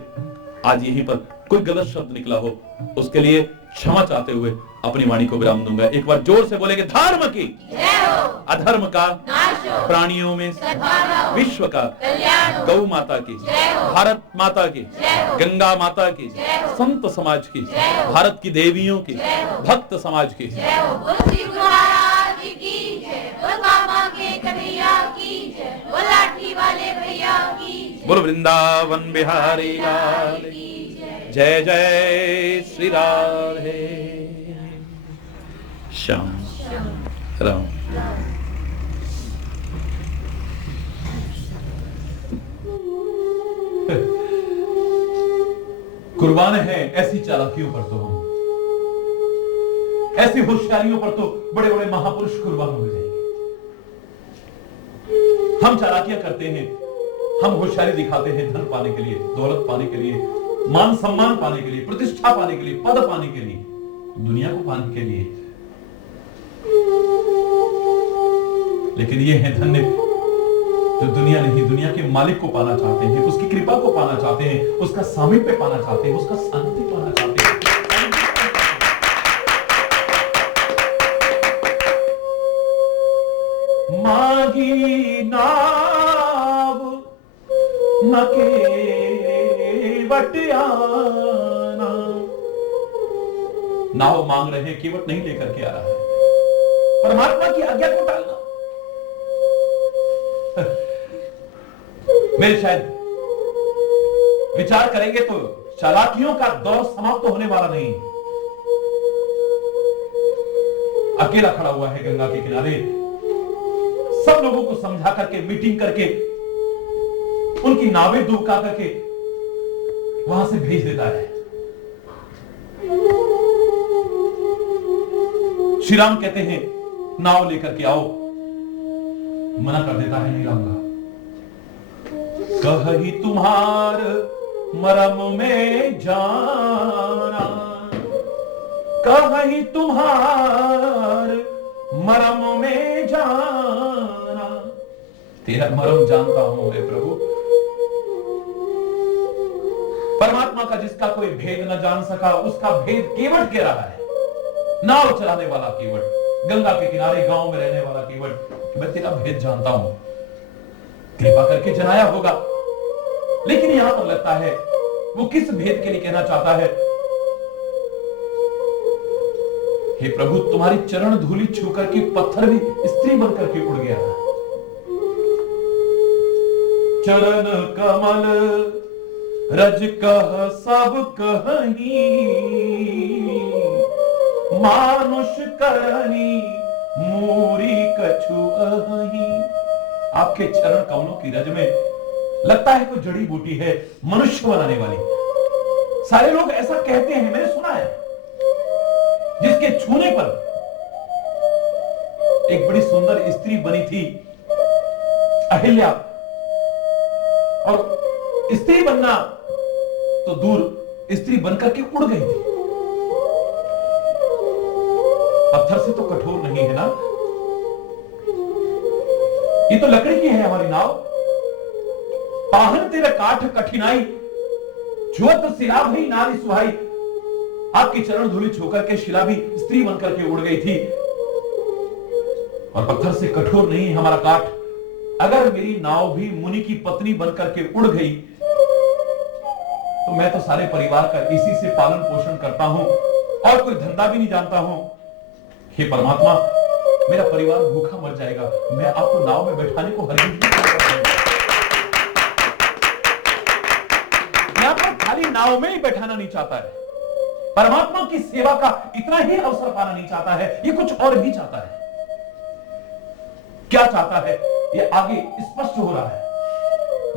आज यहीं पर कोई गलत शब्द निकला हो उसके लिए क्षमा चाहते हुए अपनी वाणी को विराम दूंगा। एक बार जोर से बोलेंगे, धर्म की जय हो, अधर्म का नाश हो, प्राणियों में सद्भाव हो, विश्व का कल्याण हो, गौ माता की जय हो, भारत माता की जय हो, गंगा माता की जय हो, संत समाज की जय हो, भारत की देवियों की जय हो, भक्त समाज की जय हो। बोल श्री गुरु महाराज की जय, बोल बाबा के कन्हैया की जय, बोल लाठी वाले भैया की जय, बोल वृंदावन बिहारी लाल की जय। जय श्री राधे श्याम राम। कुर्बान है ऐसी चालाकियों पर तो हम, ऐसी होशियारियों पर तो बड़े बड़े महापुरुष कुर्बान हो जाएंगे। हम चालाकियां करते हैं, हम होशियारी दिखाते हैं धन पाने के लिए, दौलत पाने के लिए, मान सम्मान पाने के लिए, प्रतिष्ठा पाने के लिए, पद पाने के लिए, दुनिया को पाने के लिए। लेकिन ये है धन्य जो दुनिया नहीं, दुनिया के मालिक को पाना चाहते हैं, उसकी कृपा को पाना चाहते हैं, उसका सामीप्य पाना चाहते हैं, उसका शांति पाना चाहते हैं। मागी नाव न केवट आना, नाव मांग रहे हैं, केवट नहीं लेकर के आ रहा है। परमात्मा की आज्ञा को टालना। मेरे शायद विचार करेंगे तो चालाकियों का दौर समाप्त होने वाला नहीं। अकेला खड़ा हुआ है गंगा के किनारे, सब लोगों को समझा करके, मीटिंग करके, उनकी नावें दुबका करके वहां से भेज देता है। श्री राम कहते हैं नाव लेकर के आओ, मना कर देता है, नहीं लाऊंगा। कही तुम्हार मरम में जाना, कही तुम्हार मरम में जाना, तेरा मरम जानता हूं हे प्रभु। परमात्मा का जिसका कोई भेद न जान सका, उसका भेद केवट कह रहा है। नाव चलाने वाला केवट, गंगा के किनारे गांव में रहने वाला केवट, मैं तेरा भेद जानता हूं, कृपा करके जनाया होगा। लेकिन यहां पर लगता है वो किस भेद के लिए कहना चाहता है। हे प्रभु, तुम्हारी चरण धूलि छू करके पत्थर भी स्त्री बनकर के उड़ गया था। चरण कमल रज कह सब कहीं, मानुष करनी मूरी कछु अहीं। आपके चरण कमलों की रज में लगता है कोई जड़ी बूटी है मनुष्य बनाने वाली। सारे लोग ऐसा कहते हैं, मैंने सुना है। जिसके छूने पर एक बड़ी सुंदर स्त्री बनी थी अहिल्या, और स्त्री बनना तो दूर, स्त्री बनकर के उड़ गई थी। पत्थर से तो कठोर नहीं है ना, ये तो लकड़ी की है हमारी नाव। पाहन तेरे काठ कठिनाई, ज्योत सिला भी नारी सुहाई। आपकी चरण धूलि छूकर के शिला भी स्त्री बनकर के उड़ गई थी। और पत्थर से कठोर नहीं है हमारा काठ। अगर मेरी नाव भी मुनि की पत्नी बनकर के उड़ गई तो मैं तो सारे परिवार का इसी से पालन पोषण करता हूं और कोई धंधा भी नहीं जानता हूं। हे परमात्मा, मेरा परिवार भूखा मर जाएगा, मैं आपको नाव में बैठाने को हरगिज नहीं करूंगा। मैं आपको खाली नाव में ही बैठाना नहीं चाहता है। परमात्मा की सेवा का इतना ही अवसर पाना नहीं चाहता है, ये कुछ और भी चाहता है। क्या चाहता है ये आगे स्पष्ट हो रहा है।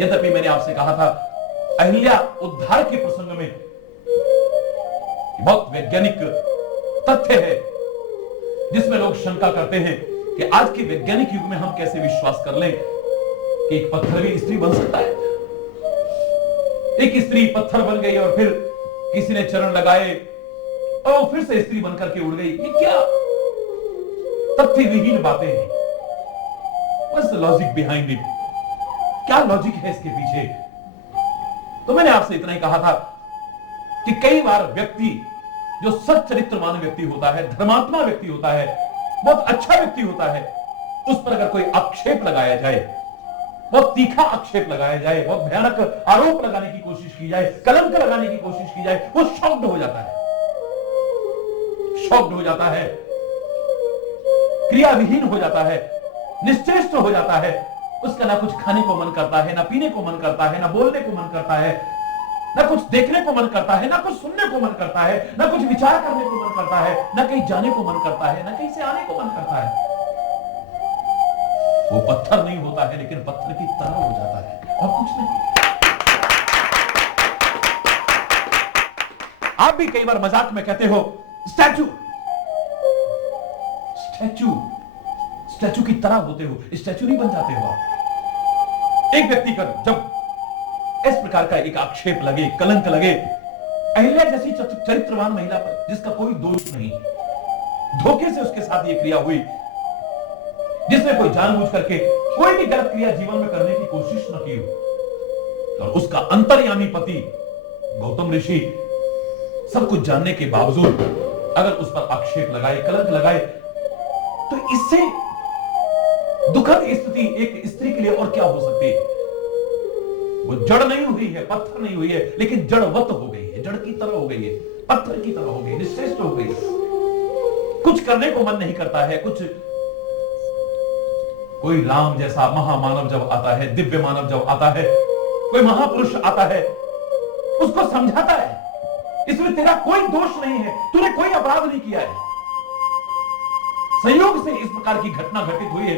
यद्यपि मैंने आपसे कहा था अहिल्या उद्धार के प्रसंग में बहुत वैज्ञानिक तथ्य है जिसमें लोग शंका करते हैं कि आज के वैज्ञानिक युग में हम कैसे विश्वास कर लें कि एक पत्थर भी स्त्री बन सकता है। एक स्त्री पत्थर बन गई और फिर किसी ने चरण लगाए और फिर से स्त्री बनकर के उड़ गई। ये क्या तथ्य विहीन बातें हैं। What's the logic behind it? क्या लॉजिक है इसके पीछे? तो मैंने आपसे इतना ही कहा था कि कई बार व्यक्ति जो सच्चरित्रवान व्यक्ति होता है, धर्मात्मा व्यक्ति होता है, बहुत अच्छा व्यक्ति होता है, उस पर अगर कोई आक्षेप लगाया जाए, बहुत तीखा आक्षेप लगाया जाए, बहुत भयानक आरोप लगाने की कोशिश की जाए, कलंक लगाने की कोशिश की जाए, वो शॉक्ड हो जाता है, शॉक्ड हो जाता है, क्रियाविहीन हो जाता है, निश्चेष्ट हो जाता है। उसका ना कुछ खाने को मन करता है, ना पीने को मन करता है, ना बोलने को मन करता है, ना कुछ देखने को मन करता है, ना कुछ सुनने को मन करता है, ना कुछ विचार करने को मन करता है, ना कहीं जाने को मन करता है, ना कहीं से आने को मन करता है। वो पत्थर नहीं होता है लेकिन पत्थर की तरह हो जाता है और कुछ नहीं। आप भी कई बार मजाक में कहते हो स्टैचू, स्टैचू, स्टैचू की तरह होते हो, स्टैचू नहीं बन जाते हो आप। एक व्यक्ति का जब इस प्रकार का एक आक्षेप लगे, कलंक लगे, अहिल्या जैसी चरित्रवान महिला पर जिसका कोई दोष नहीं, धोखे से उसके साथ ये क्रिया हुई, जिसने कोई जानबूझ करके कोई भी गलत क्रिया जीवन में करने की कोशिश न की हो, और उसका अंतर्यामी पति गौतम ऋषि सब कुछ जानने के बावजूद अगर उस पर आक्षेप लगाए, कलंक लगाए, तो इससे दुखद स्थिति एक स्त्री के लिए और क्या हो सकती है। वो जड़ नहीं हुई है, पत्थर नहीं हुई है, लेकिन जड़वत हो गई है, जड़ की तरह हो गई है, पत्थर की तरह हो गई, निश्चेष्ट हो गई। कुछ करने को मन नहीं करता है। कुछ कोई राम जैसा महामानव जब आता है, दिव्य मानव जब आता है, कोई महापुरुष आता है, उसको समझाता है इसमें तेरा कोई दोष नहीं है, तूने कोई अपराध नहीं किया है। संयोग से इस प्रकार की घटना घटित हुई है,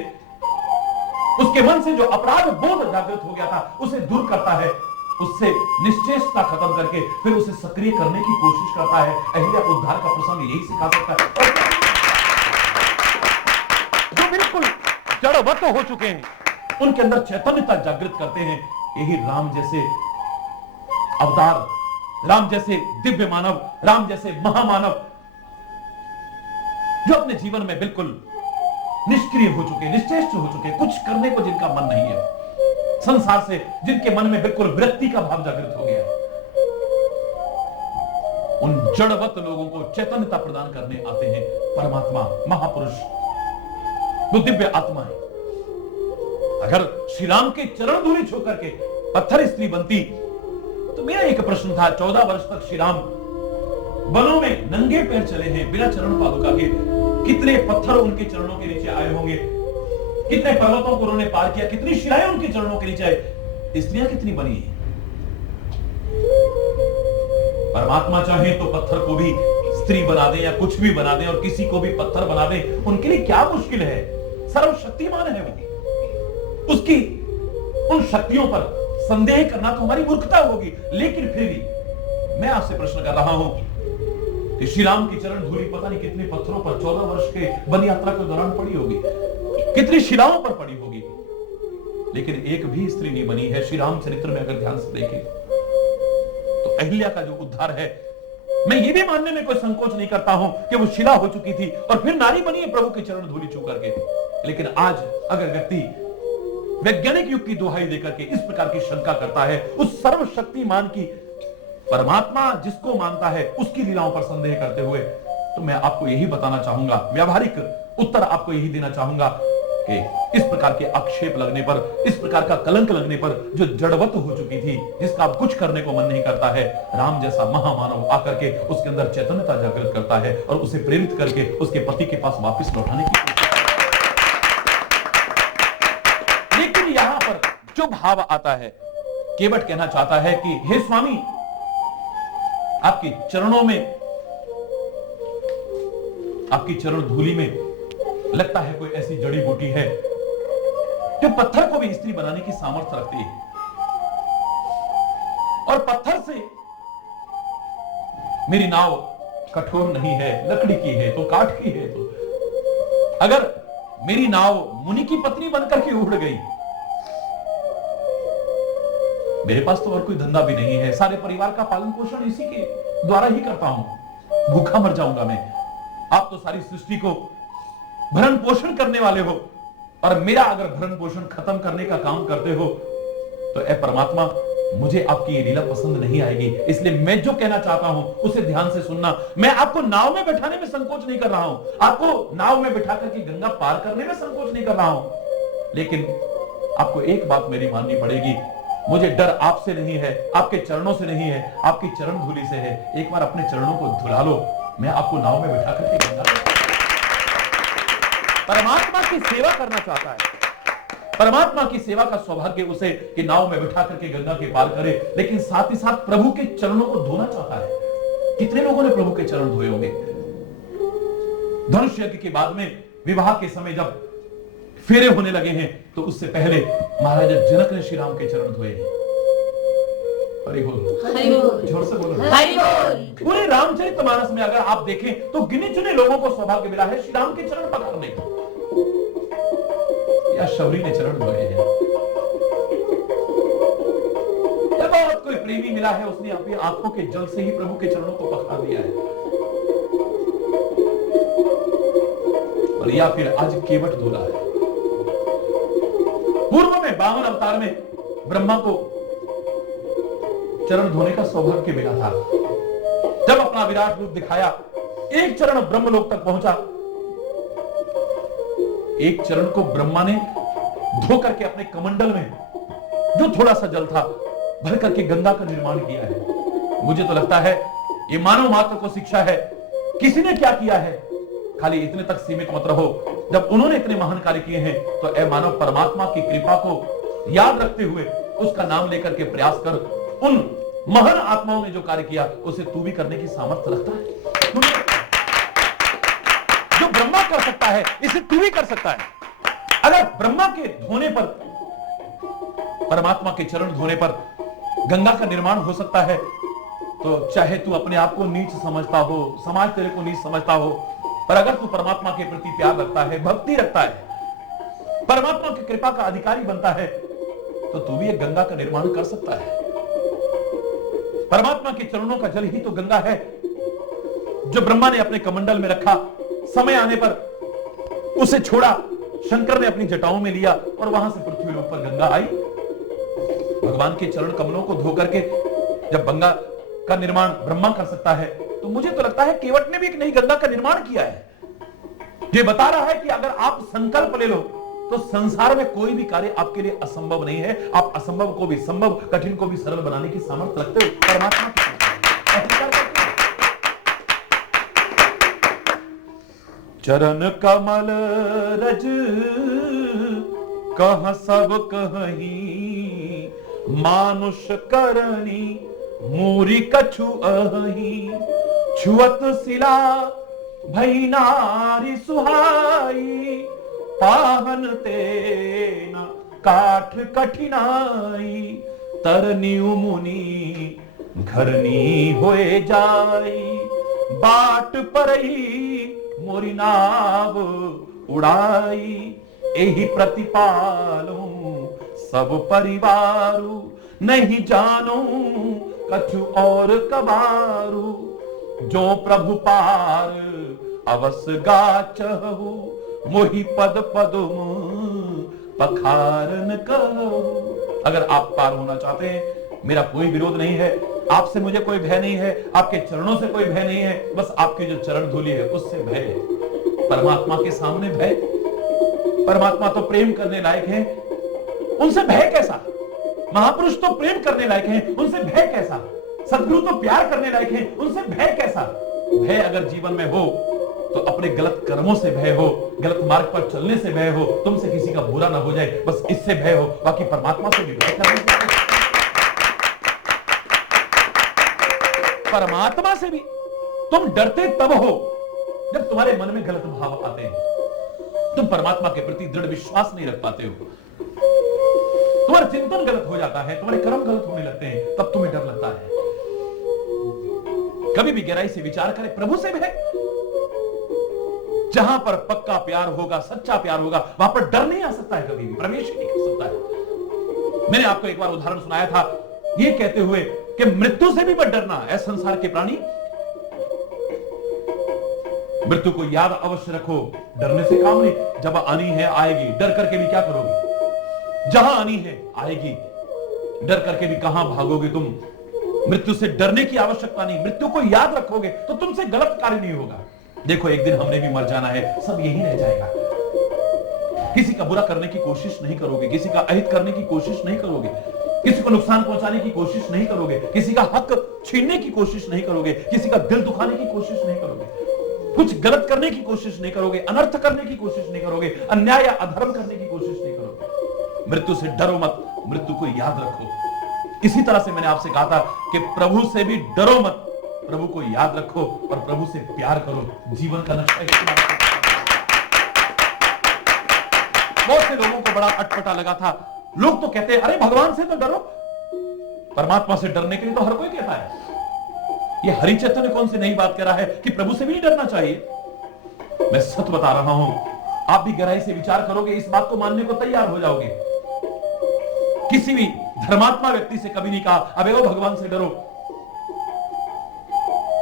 उसके मन से जो अपराध बोध जागृत हो गया था उसे दूर करता है, उससे निश्चेष्टता खत्म करके फिर उसे सक्रिय करने की कोशिश करता है। अहिल्या उद्धार का प्रसंग यही सिखा सकता है। जो बिल्कुल जड़वत हो चुके हैं उनके अंदर चैतन्यता जागृत करते हैं। यही राम जैसे अवतार, राम जैसे दिव्य मानव, राम जैसे महामानव जो अपने जीवन में बिल्कुल निष्क्रिय हो चुके, निश्चेष्ट हो चुके, कुछ करने को जिनका मन नहीं है, संसार से जिनके मन में बिल्कुल विरक्ति का भाव जागृत हो गया, उन जड़वत लोगों को चैतन्यता प्रदान करने आते हैं परमात्मा, महापुरुष, वो दिव्य आत्मा है। अगर श्री राम के चरण धूलि छू करके पत्थर स्त्री बनती तो मेरा एक प्रश्न था, 14 वर्ष तक श्री राम वनों में नंगे पैर चले हैं बिना चरण पादुका के, कितने पत्थर उनके चरणों के नीचे आए होंगे, कितने पर्वतों को उन्होंने पार किया, कितनी शिलाएं उनके चरणों के नीचे आई, स्त्रियां कितनी बनी है। परमात्मा चाहे तो पत्थर को भी स्त्री बना दे या कुछ भी बना दे और किसी को भी पत्थर बना दे, उनके लिए क्या मुश्किल है? सर्वशक्तिमान है वो। उसकी उन शक्तियों पर संदेह करना तो हमारी मूर्खता होगी। लेकिन फिर भी मैं आपसे प्रश्न कर रहा हूं कि श्री राम की चरण धूलि पता नहीं कितने पत्थरों पर 14 वर्ष के वन यात्रा के दौरान पड़ी होगी, कितनी शिलाओं पर पड़ी होगी, लेकिन एक भी स्त्री नहीं बनी है। श्री राम चरित्र में अगर ध्यान से देखें तो अहिल्या का जो उद्धार है, मैं ये भी मानने में कोई संकोच नहीं करता हूं कि वो शिला हो चुकी थी और फिर नारी बनी है प्रभु की चरण धूलि छू करके। लेकिन आज अगर व्यक्ति वैज्ञानिक युग की दुहाई देकर के इस प्रकार की शंका करता है, उस सर्वशक्तिमान की परमात्मा जिसको मानता है उसकी लीलाओं पर संदेह करते हुए, तो मैं आपको यही बताना चाहूंगा, व्यावहारिक उत्तर आपको यही देना चाहूंगा कि इस प्रकार के आक्षेप लगने पर, इस प्रकार का कलंक लगने पर जो जड़वत हो चुकी थी, जिसका अब कुछ करने को मन नहीं करता है, राम जैसा महामानव आकर के उसके अंदर चैतन्यता जागृत करता है और उसे प्रेरित करके उसके पति के पास वापस लौटाने की कोशिश करता है। लेकिन यहां पर जो भाव आता है, केवट कहना चाहता है कि हे स्वामी, आपके चरणों में, आपकी चरण धूलि में लगता है कोई ऐसी जड़ी बूटी है जो पत्थर को भी स्त्री बनाने की सामर्थ्य रखती है, और पत्थर से मेरी नाव कठोर नहीं है, लकड़ी की है तो काठ की है, तो अगर मेरी नाव मुनि की पत्नी बनकर के उड़ गई, मेरे पास तो और कोई धंधा भी नहीं है, सारे परिवार का पालन पोषण इसी के द्वारा ही करता हूं, भूखा मर जाऊंगा मैं। आप तो सारी सृष्टि को भरण पोषण करने वाले हो, और मेरा अगर भरण पोषण खत्म करने का काम करते हो तो ए परमात्मा, मुझे आपकी ये लीला पसंद नहीं आएगी। इसलिए मैं जो कहना चाहता हूं उसे ध्यान से सुनना। मैं आपको नाव में बैठाने में संकोच नहीं कर रहा हूं, आपको नाव में बैठा करके गंगा पार करने में संकोच नहीं कर रहा हूं, लेकिन आपको एक बात मेरी माननी पड़ेगी, मुझे डर आपसे नहीं है, आपके चरणों से नहीं है, आपकी चरण धूलि से है। एक बार अपने चरणों को धुला लो, मैं आपको नाव में बैठा करके गंगा, परमात्मा की सेवा करना चाहता है। परमात्मा की सेवा का सौभाग्य उसे कि नाव में बिठा करके गंगा के पार करे, लेकिन साथ ही साथ प्रभु के चरणों को धोना चाहता है। कितने लोगों ने प्रभु के चरण धोए होंगे? धनुष यज्ञ के बाद में विवाह के समय जब फेरे होने लगे हैं, तो उससे पहले महाराजा जनक ने श्री राम के चरण धोए हैं। हरि बोल, जोर से बोलो हरि बोल। पूरे रामचरितमानस में अगर आप देखें तो गिने चुने लोगों को सौभाग्य मिला है श्री राम के चरण पकड़ने का, या शबरी ने चरण धोए हैं, या बहुत कोई प्रेमी मिला है, उसने अपनी आंखों के जल से ही प्रभु के चरणों को पकड़ा दिया है, और या फिर आज केवट धोला है। पूर्व में 52 अवतार में ब्रह्मा को चरण धोने का सौभाग्य मिला था। जब अपना विराट रूप दिखाया, एक चरण ब्रह्मलोक तक पहुंचा, एक चरण को ब्रह्मा ने धो करके अपने कमंडल में जो थोड़ा सा जल था भर करके गंगा का निर्माण किया है। मुझे तो लगता है ये मानव मात्र को शिक्षा है, किसी ने क्या किया है खाली इतने तक सीमित मत रहो। जब उन्होंने इतने महान कार्य किए हैं तो ए मानव, परमात्मा की कृपा को याद रखते हुए उसका नाम लेकर के प्रयास कर, उन महान आत्माओं ने जो कार्य किया उसे तू भी करने की सामर्थ्य रखता है। जो ब्रह्मा कर सकता है इसे तू भी कर सकता है। अगर ब्रह्मा के धोने पर, परमात्मा के चरण धोने पर गंगा का निर्माण हो सकता है, तो चाहे तू अपने आप को नीच समझता हो, समाज तेरे को नीच समझता हो, पर अगर तू परमात्मा के प्रति प्यार रखता है, भक्ति रखता है, परमात्मा की कृपा का अधिकारी बनता है, तो तू भी एक गंगा का निर्माण कर सकता है। परमात्मा के चरणों का जल ही तो गंगा है जो ब्रह्मा ने अपने कमंडल में रखा। समय आने पर उसे छोड़ा, शंकर ने अपनी जटाओं में लिया और वहां से पृथ्वी लोक पर गंगा आई। भगवान के चरण कमलों को धो करके जब गंगा का निर्माण ब्रह्मा कर सकता है, तो मुझे तो लगता है केवट ने भी एक नई गंगा का निर्माण किया है। ये बता रहा है कि अगर आप संकल्प ले लो तो संसार में कोई भी कार्य आपके लिए असंभव नहीं है। आप असंभव को भी संभव, कठिन को भी सरल बनाने की सामर्थ्य रखते हो परमात्मा की। चरण कमल रज कह सब कहीं, मानुष करनी मूरी कछु अही छुअत सिला भई नारी सुहाई पाहन तेना काठ कठिनाई तरनी मुनि घरनी होए जाई बाट परई मोरी नाव उड़ाई एही प्रतिपालू सब परिवारू नहीं जानू कछु और कबारू जो प्रभु पार अवश्य गाचहु मोहि पद पदुम पखारन कहू। अगर आप पार होना चाहते हैं, मेरा कोई विरोध नहीं है, आपसे मुझे कोई भय नहीं है, आपके चरणों से कोई भय नहीं है, बस आपकी जो चरण धूलि है उससे भय है। परमात्मा के सामने भय, परमात्मा तो प्रेम करने लायक है, उनसे भय कैसा? महापुरुष तो प्रेम करने लायक हैं, उनसे भय कैसा? सद्गुरु तो प्यार करने लायक हैं, उनसे भय कैसा? भय अगर जीवन में हो तो अपने गलत कर्मों से भय हो, गलत मार्ग पर चलने से भय हो, तुमसे किसी का बुरा ना हो जाए, बस इससे भय हो। बाकी परमात्मा से भी भय करने से, परमात्मा से भी तुम डरते तब हो जब तुम्हारे मन में गलत भाव आते हैं, तुम परमात्मा के प्रति दृढ़ विश्वास नहीं रख पाते हो, तुम्हारा चिंतन गलत हो जाता है, तुम्हारे कर्म गलत होने लगते हैं, तब तुम्हें डर लगता है। कभी भी गहराई से विचार करें, प्रभु से भय। जहां पर पक्का प्यार होगा, सच्चा प्यार होगा, वहां पर डर नहीं आ सकता है, कभी भी प्रवेश नहीं कर सकता है। मैंने आपको एक बार उदाहरण सुनाया था ये कहते हुए कि मृत्यु से भी मत डरना है संसार के प्राणी, मृत्यु को याद अवश्य रखो, डरने से काम नहीं। जब आनी है आएगी, डर करके भी क्या करोगे? जहां आनी है आएगी, डर करके भी कहां भागोगे तुम? मृत्यु से डरने की आवश्यकता नहीं, मृत्यु को याद रखोगे तो तुमसे गलत कार्य नहीं होगा। देखो एक दिन हमने भी मर जाना है, सब यही रह जाएगा। किसी का बुरा करने की कोशिश नहीं करोगे, किसी का अहित करने की कोशिश नहीं करोगे, किसी को नुकसान पहुंचाने की कोशिश नहीं करोगे, किसी का हक छीनने की कोशिश नहीं करोगे, किसी का दिल दुखाने की कोशिश नहीं करोगे, कुछ गलत करने की कोशिश नहीं करोगे, अनर्थ करने की कोशिश नहीं करोगे, अन्याय या अधर्म करने की कोशिश नहीं करोगे। मृत्यु से डरो मत, मृत्यु को याद रखो। इसी तरह से मैंने आपसे कहा था कि प्रभु से भी डरो मत, प्रभु को याद रखो और प्रभु से प्यार करो। जीवन का नक्शा इस्तेमाल करो। बहुत से लोगों को बड़ा अटपटा लगा था, लोग तो कहते हैं अरे भगवान से तो डरो, परमात्मा से डरने के लिए तो हर कोई कहता है। ये हरि चैतन्य कौन सी नई बात कह रहा है कि प्रभु से भी नहीं डरना चाहिए? मैं सच बता रहा हूं, आप भी गहराई से विचार करोगे, इस बात को मानने को तैयार हो जाओगे। किसी भी धर्मात्मा व्यक्ति से कभी नहीं कहा अबे वो भगवान से डरो।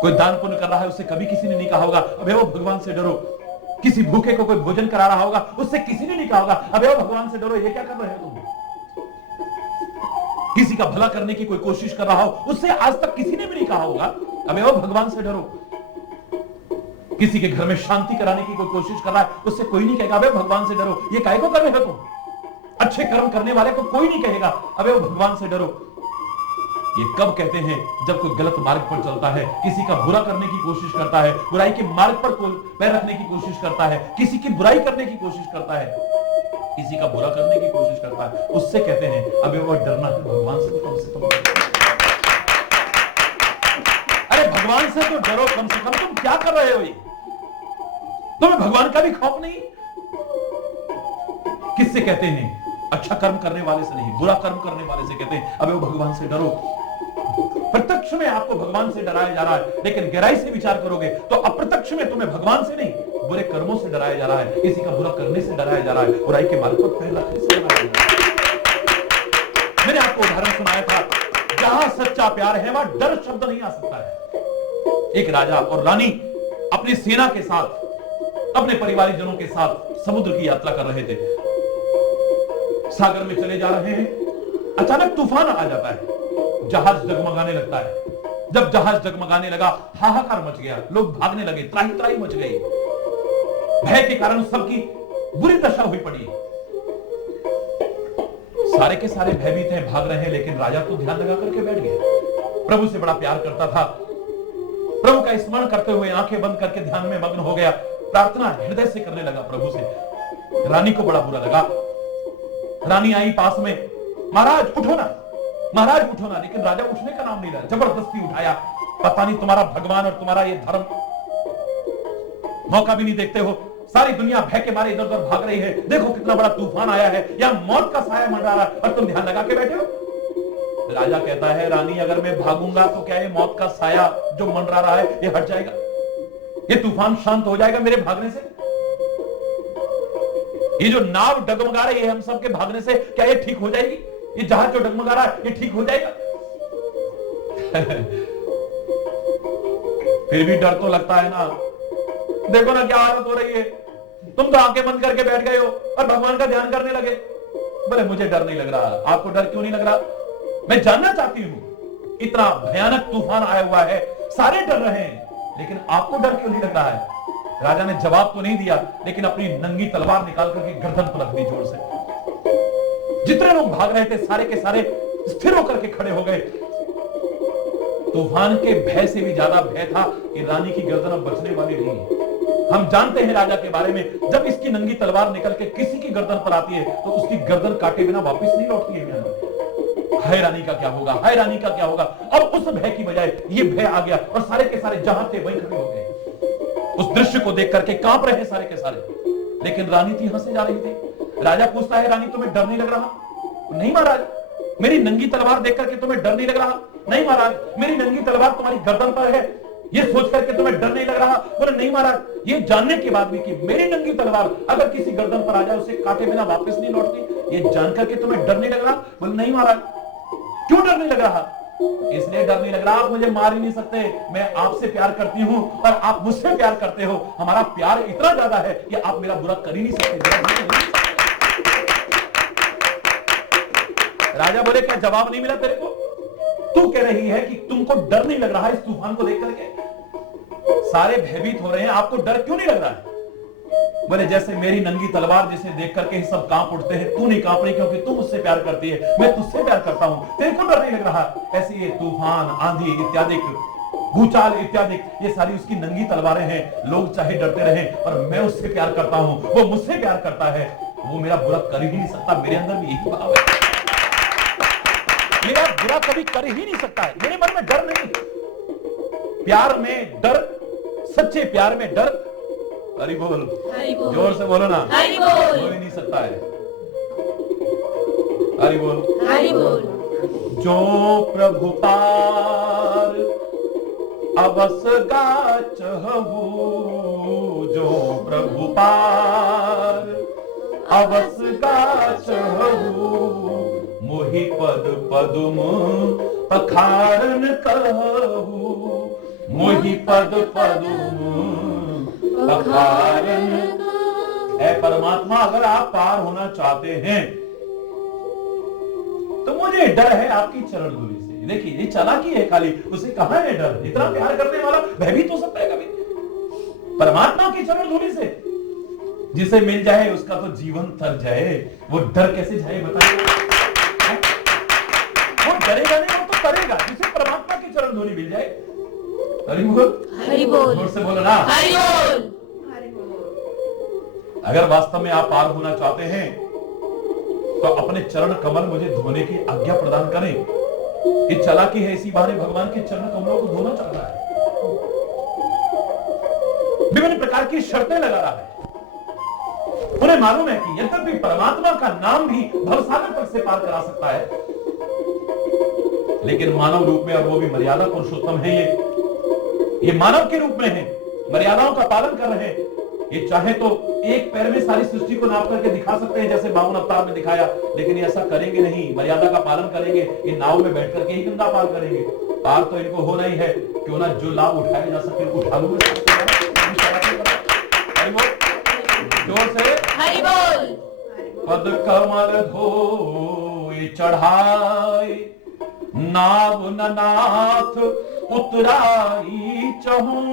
कोई दान पुण्य कर रहा है, उससे कभी किसी ने नहीं कहा होगा अबे वो भगवान से डरो। किसी भूखे को कोई भोजन करा रहा होगा, उससे किसी ने नहीं कहा होगा अबे वो भगवान से डरो, ये क्या कर रहे हो तुम। किसी का भला करने की कोई कोशिश कर रहा हो, उससे आज तक किसी ने भी नहीं कहा होगा अबे वो भगवान से डरो। किसी के घर में शांति कराने की कोई कोशिश कर रहा है, उससे कोई नहीं कहेगा अबे भगवान से डरो, ये काहे को कर रहे हो तुम। अच्छे कर्म करने वाले को कोई नहीं कहेगा अबे वो भगवान से डरो। ये कब कहते हैं? जब कोई गलत मार्ग पर चलता है, किसी का बुरा करने की कोशिश करता है, बुराई के मार्ग पर पैर रखने की कोशिश करता है, किसी की बुराई करने की कोशिश करता है, किसी का बुरा करने की कोशिश करता है, उससे कहते हैं अबे वो डरना है भगवान से तो कम से कम। अरे भगवान से तो डरो कम से कम, तुम क्या कर रहे हो? ये तुम्हें भगवान का भी खौफ नहीं? किससे कहते हैं? अच्छा कर्म करने वाले से नहीं, बुरा कर्म करने वाले से कहते हैं अबे वो भगवान से डरो। प्रत्यक्ष में आपको भगवान से डराया जा रहा है, लेकिन गहराई से विचार करोगे तो अप्रत्यक्ष में तुम्हें भगवान से नहीं, बुरे कर्मों से डराया जा रहा है, किसी का बुरा करने से डराया जा रहा है, बुराई के मार्ग पर पैर रखने से डराया जा रहा है। मैंने आपको उदाहरण सुनाया था, जहां सच्चा प्यार है वहां डर शब्द नहीं आ सकता है। एक राजा और रानी अपनी सेना के साथ, अपने परिवारजनों के साथ समुद्र की यात्रा कर रहे थे। सागर में चले जा रहे हैं, अचानक तूफान आ जाता है, जहाज डगमगाने लगता है। जब जहाज डगमगाने लगा, हाहाकार मच गया, लोग भागने लगे, त्राही त्राही मच गई। भय के कारण सबकी बुरी दशा हुई पड़ी। सारे के सारे भयभीत हैं, भाग रहे हैं, लेकिन राजा तो ध्यान लगा करके बैठ गया। प्रभु से बड़ा प्यार करता था, प्रभु का स्मरण करते हुए आंखें बंद करके ध्यान में मग्न हो गया, प्रार्थना हृदय से करने लगा प्रभु से। रानी को बड़ा बुरा लगा। रानी आई पास में, महाराज उठो ना, महाराज उठो ना, लेकिन राजा उठने का नाम नहीं लिया, जबरदस्ती उठाया। पता नहीं तुम्हारा भगवान और तुम्हारा ये धर्म, मौका भी नहीं देखते हो। सारी दुनिया भय के मारे इधर उधर भाग रही है, देखो कितना बड़ा तूफान आया है, यहां मौत का साया मंडरा रहा है और तुम ध्यान लगा के बैठे हो। राजा कहता है, रानी अगर मैं भागूंगा तो क्या ये मौत का साया जो मंडरा रहा है ये हट जाएगा, ये तूफान शांत हो जाएगा मेरे भागने से? ये जो नाव डगमगा रही है हम सबके भागने से, क्या ये ठीक हो जाएगी? ये जहाज जो डगमगा रहा है ये ठीक हो जाएगा? फिर भी डर तो लगता है ना। देखो ना क्या हालत हो रही है, तुम तो आंखें बंद करके बैठ गए हो और भगवान का ध्यान करने लगे। बोले मुझे डर नहीं लग रहा। आपको डर क्यों नहीं लग रहा? मैं जानना चाहती हूं। इतना भयानक तूफान आया हुआ है, सारे डर रहे हैं, लेकिन आपको डर क्यों नहीं लग रहा है? राजा ने जवाब तो नहीं दिया, लेकिन अपनी नंगी तलवार निकाल करके गर्दन पर रख दी जोर से। जितने लोग भाग रहे थे सारे के सारे स्थिर होकर के खड़े हो गए। तूफान के भय से भी ज्यादा भय था कि रानी की गर्दन अब बचने वाली नहीं है। हम जानते हैं राजा के बारे में, जब इसकी नंगी तलवार निकल के किसी की गर्दन पर आती है तो उसकी गर्दन काटे बिना वापस नहीं लौटती है। हाय रानी का क्या होगा, हाय रानी का क्या होगा? अब उस भय की बजाय ये भय आ गया और सारे के सारे जहां थे वहीं खड़े हो गए। उस दृश्य को देख करके कांप रहे हैं सारे के सारे। लेकिन रानी थी हंसे जा रही थी। राजा पूछता है, रानी तुम्हें डर नहीं लग रहा? नहीं महाराज, मेरी नंगी तलवार देख करके तुम्हें डर नहीं लग रहा? नहीं महाराज, मेरी नंगी तलवार तुम्हारी गर्दन पर है, ये सोच करके तुम्हें डर नहीं लग रहा? बोले नहीं महाराज, ये जानने के बाद भी कि मेरी नंगी तलवार अगर किसी गर्दन पर आ जाए उसे काटे बिना वापस नहीं लौटती, ये जान करके तुम्हें डर नहीं लग रहा? बोले नहीं महाराज। क्यों डर नहीं लग रहा? इसलिए डर नहीं लग रहा, आप मुझे मार ही नहीं सकते, मैं आपसे प्यार करती हूं और आप मुझसे प्यार करते हो। हमारा प्यार इतना ज्यादा है कि आप मेरा बुरा कर ही नहीं सकते। राजा बोले क्या जवाब नहीं मिला तेरे को? तू कह रही है कि तुमको डर नहीं लग रहा इस तूफान को देख करके? सारे भयभीत हो रहे हैं, आपको डर क्यों नहीं लग रहा है? बोले जैसे मेरी नंगी तलवार जिसे देख करके सब कांप उठते हैं, तू नहीं कांप रही क्योंकि तू मुझसे प्यार करती है, मैं तुझसे प्यार करता हूं, तेरे को डर नहीं लग रहा? ऐसे ये तूफान, आंधी इत्यादि, भूचाल इत्यादि, ये सारी उसकी नंगी तलवारें हैं। लोग चाहे डरते रहे और मैं उससे प्यार करता हूं, वो मुझसे प्यार करता है, वो मेरा बुरा कर ही नहीं सकता। मेरे अंदर भी यही भाव है, मेरा बुरा कभी कर ही नहीं सकता है। मेरे मन में डर नहीं, प्यार में डर, सच्चे प्यार में डर। हरि बोल, जोर से बोलो ना, हरि बोल। हो ही नहीं सकता है। हरि बोल, हरि बोल। जो प्रभु पार अवस गाचहु, जो प्रभु पार अवस गाचहु, मोहि पद पदुम पखारन कहु, मोहि पद पदुम पखारन। ऐ परमात्मा, अगर आप पार होना चाहते हैं तो मुझे डर है आपकी चरण धूलि से। देखिए ये चालाकी है खाली, उसे कहां है डर? इतना प्यार करने वाला भयभीत हो सकता है कभी? परमात्मा की चरण धूलि से जिसे मिल जाए उसका तो जीवन तर जाए, वो डर कैसे जाए बताइए? वो डरेगा नहीं, वो तो करेगा जिसे परमात्मा की चरण धूलि मिल जाए। हरि बोल, हरि बोल। जोर से बोलो ना, हरि बोल। अगर वास्तव में आप पार होना चाहते हैं तो अपने चरण कमल मुझे धोने की आज्ञा प्रदान करें। ये चालाकी है, इसी बहाने भगवान के चरण कमलों को धोना चाहता है, विभिन्न प्रकार की शर्तें लगा रहा है। उन्हें मालूम है कि यद्यपि परमात्मा का नाम भी भवसागर तक से पार करा सकता है, लेकिन मानव रूप में, और वो भी मर्यादा पुरुषोत्तम है, ये मानव के रूप में है, मर्यादाओं का पालन कर रहे हैं। ये चाहे तो एक पैर में सारी सृष्टि को नाप करके दिखा सकते हैं जैसे 52 अवतार में दिखाया, लेकिन ये ऐसा करेंगे नहीं, मर्यादा का पालन करेंगे। ये नाव में बैठ करके ही गंगा पार करेंगे। पार तो इनको हो नहीं है, क्यों ना जो लाभ उठाया जा सके उठा लो। जोर से हरि बोल। पद कमल धोए चढ़ाए, नाव नाथ उतराई चहूं।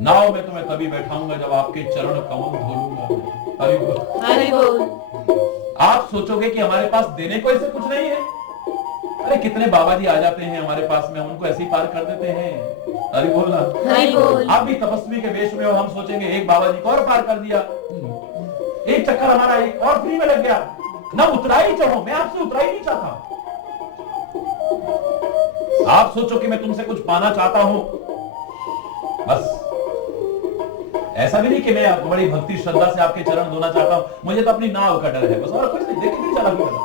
नाव में तुम्हें तभी बैठाऊंगा जब आपके चरण कमल धोलूंगा। हरि बोल, हरि बोल। आप सोचोगे कि हमारे पास देने को ऐसे कुछ नहीं है? अरे कितने बाबा जी आ जाते हैं हमारे पास में, उनको ऐसे ही पार कर देते हैं। हरि बोल ना, हरि बोल। आप भी तपस्वी के वेश में हो, हम सोचेंगे एक बाबा जी को और पार कर दिया, एक चक्कर हमारा एक और फ्री में लग गया। ना उतराई चढ़ो, मैं आपसे उतराई नहीं चाहता। आप सोचो कि मैं तुमसे कुछ पाना चाहता हूं, बस ऐसा भी नहीं कि मैं बड़ी भक्ति श्रद्धा से आपके चरण धोना चाहता हूं, मुझे तो अपनी नाव का डर है बस, और कुछ नहीं। देखिए कितनी चालाकी कर रहा हूं,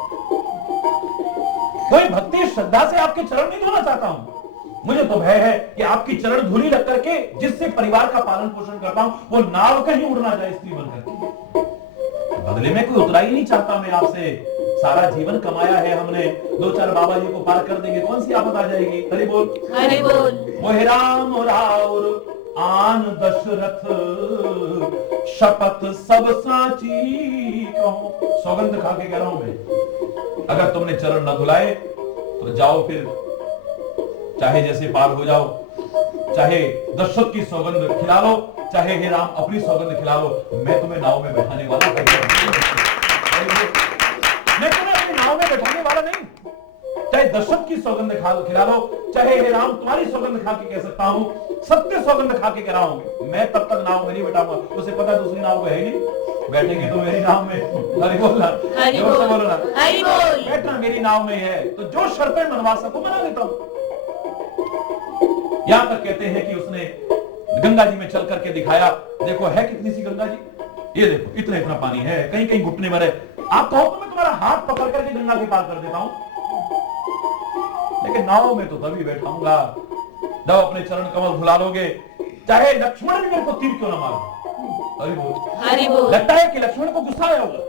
कोई भक्ति श्रद्धा से आपके चरण नहीं धोना चाहता हूं, मुझे तो भय है कि आपकी चरण धूली रख करके जिससे परिवार का पालन पोषण करता हूं वो नाव कहीं उड़ना जाए स्त्री बनकर। बदले में कोई उतराई नहीं चाहता मैं आपसे, सारा जीवन कमाया है हमने, 2-4 बाबा जी को पार कर देंगे, कौन सी आफत आ जाएगी। हरि बोल, हरि बोल। मोहि राम राउर आन दशरथ, शपथ सब साची कहूं। सौगंध खा के कह रहा हूं मैं, अगर तुमने चरण न धुलाए तो जाओ फिर, चाहे जैसे पार हो जाओ, चाहे दशरथ की सौगंध खिला लो, चाहे हे राम अपनी सौगंध खिला लो, मैं तुम्हें नाव में बैठाने वाला मैं तुम्हें अपनी नाव में बैठाने वाला नहीं। चाहे दशरथ की सौगंध खिला लो, चाहे हे राम तुम्हारी सौगंध खा के कह सकता हूं, सत्य सौगंध खा के कह रहा हूं, मैं तब तक नाव में नहीं बैठाऊंगा। उसे पता दूसरी नाव है ही नहीं, बैठेंगे तो मेरी नाव में। हरि बोल, हरि बोल, बोलो ना, हरि बोल। बैठना मेरी नाव में है तो जो शर्तें मनवा सकूं मना लेता हूं। यहां तक कहते हैं कि उसने गंगा जी में चल करके दिखाया, देखो है कितनी सी गंगा जी, ये देखो इतना इतना पानी है, कहीं कहीं घुटने भरे, आप कहो तो मैं तुम्हारा हाथ पकड़ करके गंगा के पार कर देता हूं, लेकिन नाव में तो तभी बैठाऊंगा जब अपने चरण कमल धुला लोगे, चाहे लक्ष्मण भी मेरे को तीर क्यों ना मारो। हरि बोल, हरि बोल। लगता है कि लक्ष्मण को गुस्सा आया होगा,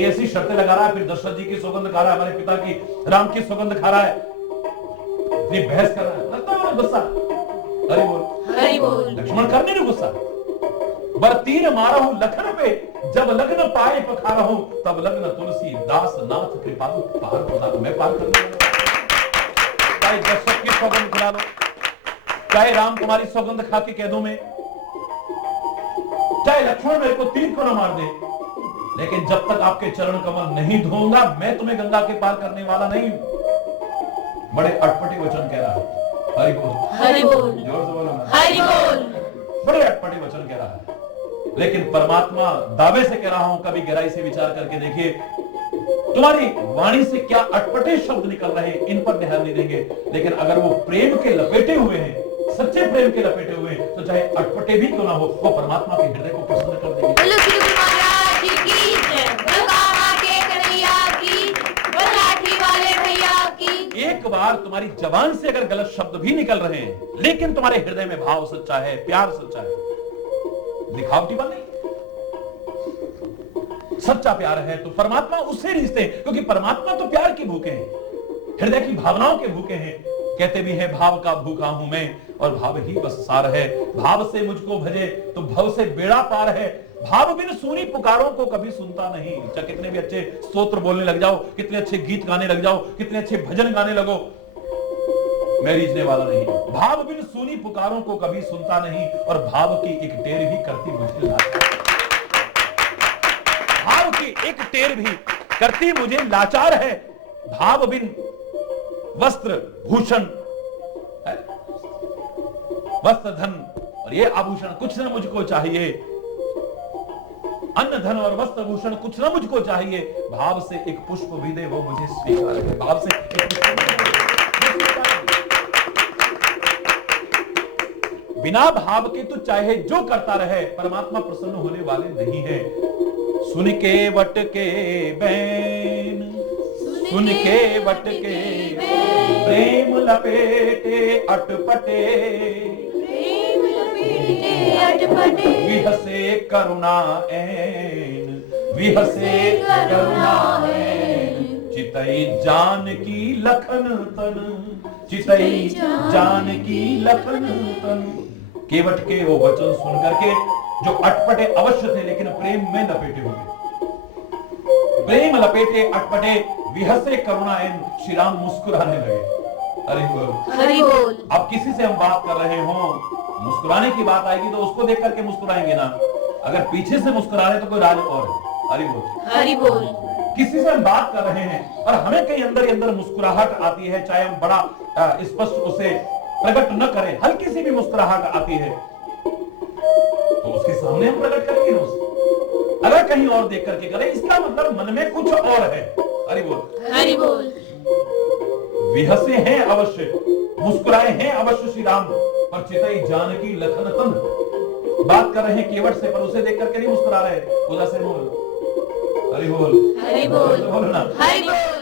ऐसी शर्तें लगा रहा है, फिर दशरथ जी की सौगंध खा रहा है, हमारे पिता की राम की सौगंध खा रहा है, इतनी बहस कर रहा है, लगता है गुस्सा। हरि बोल, हरि बोल। लक्ष्मण करने नहीं गुस्सा, बर तीर मारहूं लखन पे, जब लग्न पाए पखारहूं, तब लग्न तुलसी दास नाथ कृपालु पार होता, मैं पार कर लूंगा। चाहे दशरथ की सौगंध खिला लो, चाहे राम तुम्हारी सौगंध खा के कह दूं मैं, चाहे लक्ष्मण मेरे को तीर को न मार दे, लेकिन जब तक आपके चरण कमल नहीं धोऊंगा मैं तुम्हें गंगा के पार करने वाला नहीं हूं। बड़े अटपटे वचन कह रहा है। हरि बोल, हरि बोल। जोर से बोलो ना, हरि बोल। बड़े अटपटे वचन कह रहा है, लेकिन परमात्मा दावे से कह रहा हूं, कभी गहराई से विचार करके देखिए, तुम्हारी वाणी से क्या अटपटे शब्द निकल रहे हैं, इन पर ध्यान नहीं देंगे, लेकिन अगर वो प्रेम के लपेटे हुए हैं, सच्चे प्रेम के लपेटे हुए हैं, तो चाहे अटपटे भी क्यों ना हो, वो परमात्मा के हृदय को प्रसन्न कर देंगे। एक बार तुम्हारी जबान से अगर गलत शब्द भी निकल रहे हैं, लेकिन तुम्हारे हृदय में भाव सच्चा है, प्यार सच्चा है, दिखावटी बात नहीं, सच्चा प्यार है, तो परमात्मा उससे रिश्ते, क्योंकि परमात्मा तो प्यार के भूखे हैं, हृदय की भावनाओं के भूखे हैं। कहते भी हैं भाव का भूखा हूं मैं, और भाव ही बस सार है, भाव से मुझको भजे तो भव से बेड़ा पार है, भाव बिन सुनी पुकारों को कभी सुनता नहीं। चाहे कितने भी अच्छे स्तोत्र बोलने लग जाओ, कितने अच्छे गीत गाने लग जाओ, कितने अच्छे भजन गाने लगो, मैं रीझने वाला नहीं। भाव बिन सुनी पुकारों को कभी सुनता नहीं, और भाव की एक टेर भी करती मुझे लाचार, भाव की एक टेर भी करती मुझे लाचार है। भाव बिन वस्त्र भूषण, वस्त्र धन और ये आभूषण कुछ न मुझको चाहिए, अन्न धन और वस्त्र भूषण कुछ न मुझको चाहिए, भाव से एक पुष्प भी दे वो मुझे स्वीकार है। भाव से एक बिना भाव के तो चाहे जो करता रहे, परमात्मा प्रसन्न होने वाले नहीं है। सुन के वट के बैन, सुन के वट के प्रेम लपेटे अटपटे, विहसे करुणा ऐन, विहसे करुणा ऐन, चितई जानकी लखन तन, चितई जानकी लखन तन। केवट के वो वचन सुन करके जो अटपटे अवश्य थे, लेकिन प्रेम में लपेटे हुए, प्रेम लपेटे अटपटे, विहसे करुणा ऐन, श्री राम मुस्कुराने लगे। हरि बोल, हरि बोल। अब किसी से हम बात कर रहे हो, मुस्कुराने की बात आएगी तो उसको देख करके मुस्कुराएंगे ना, अगर पीछे से मुस्कुरा रहे तो कोई राज और है। हरि बोल, हरि बोल। किसी से हम बात कर रहे हैं और हमें कहीं अंदर ही अंदर मुस्कुराहट आती है, चाहे हम बड़ा स्पष्ट उसे प्रकट न करें, हल्की सी भी मुस्कुराहट आती है तो उसके सामने हम प्रकट करेंगे ना उसे। अगर कहीं और देख करके करे, इसका मतलब मन में कुछ और है। हरि बोल, हरि बोल। विहसे हैं अवश्य, मुस्कुराए हैं अवश्य श्री राम, पर चितई जानकी लखन तन। बात कर रहे हैं केवट से, पर उसे देख करके नहीं मुस्कुरा रहे, उधर से बोल। हरि बोल, हरि बोल, बोलो ना, हरि बोल।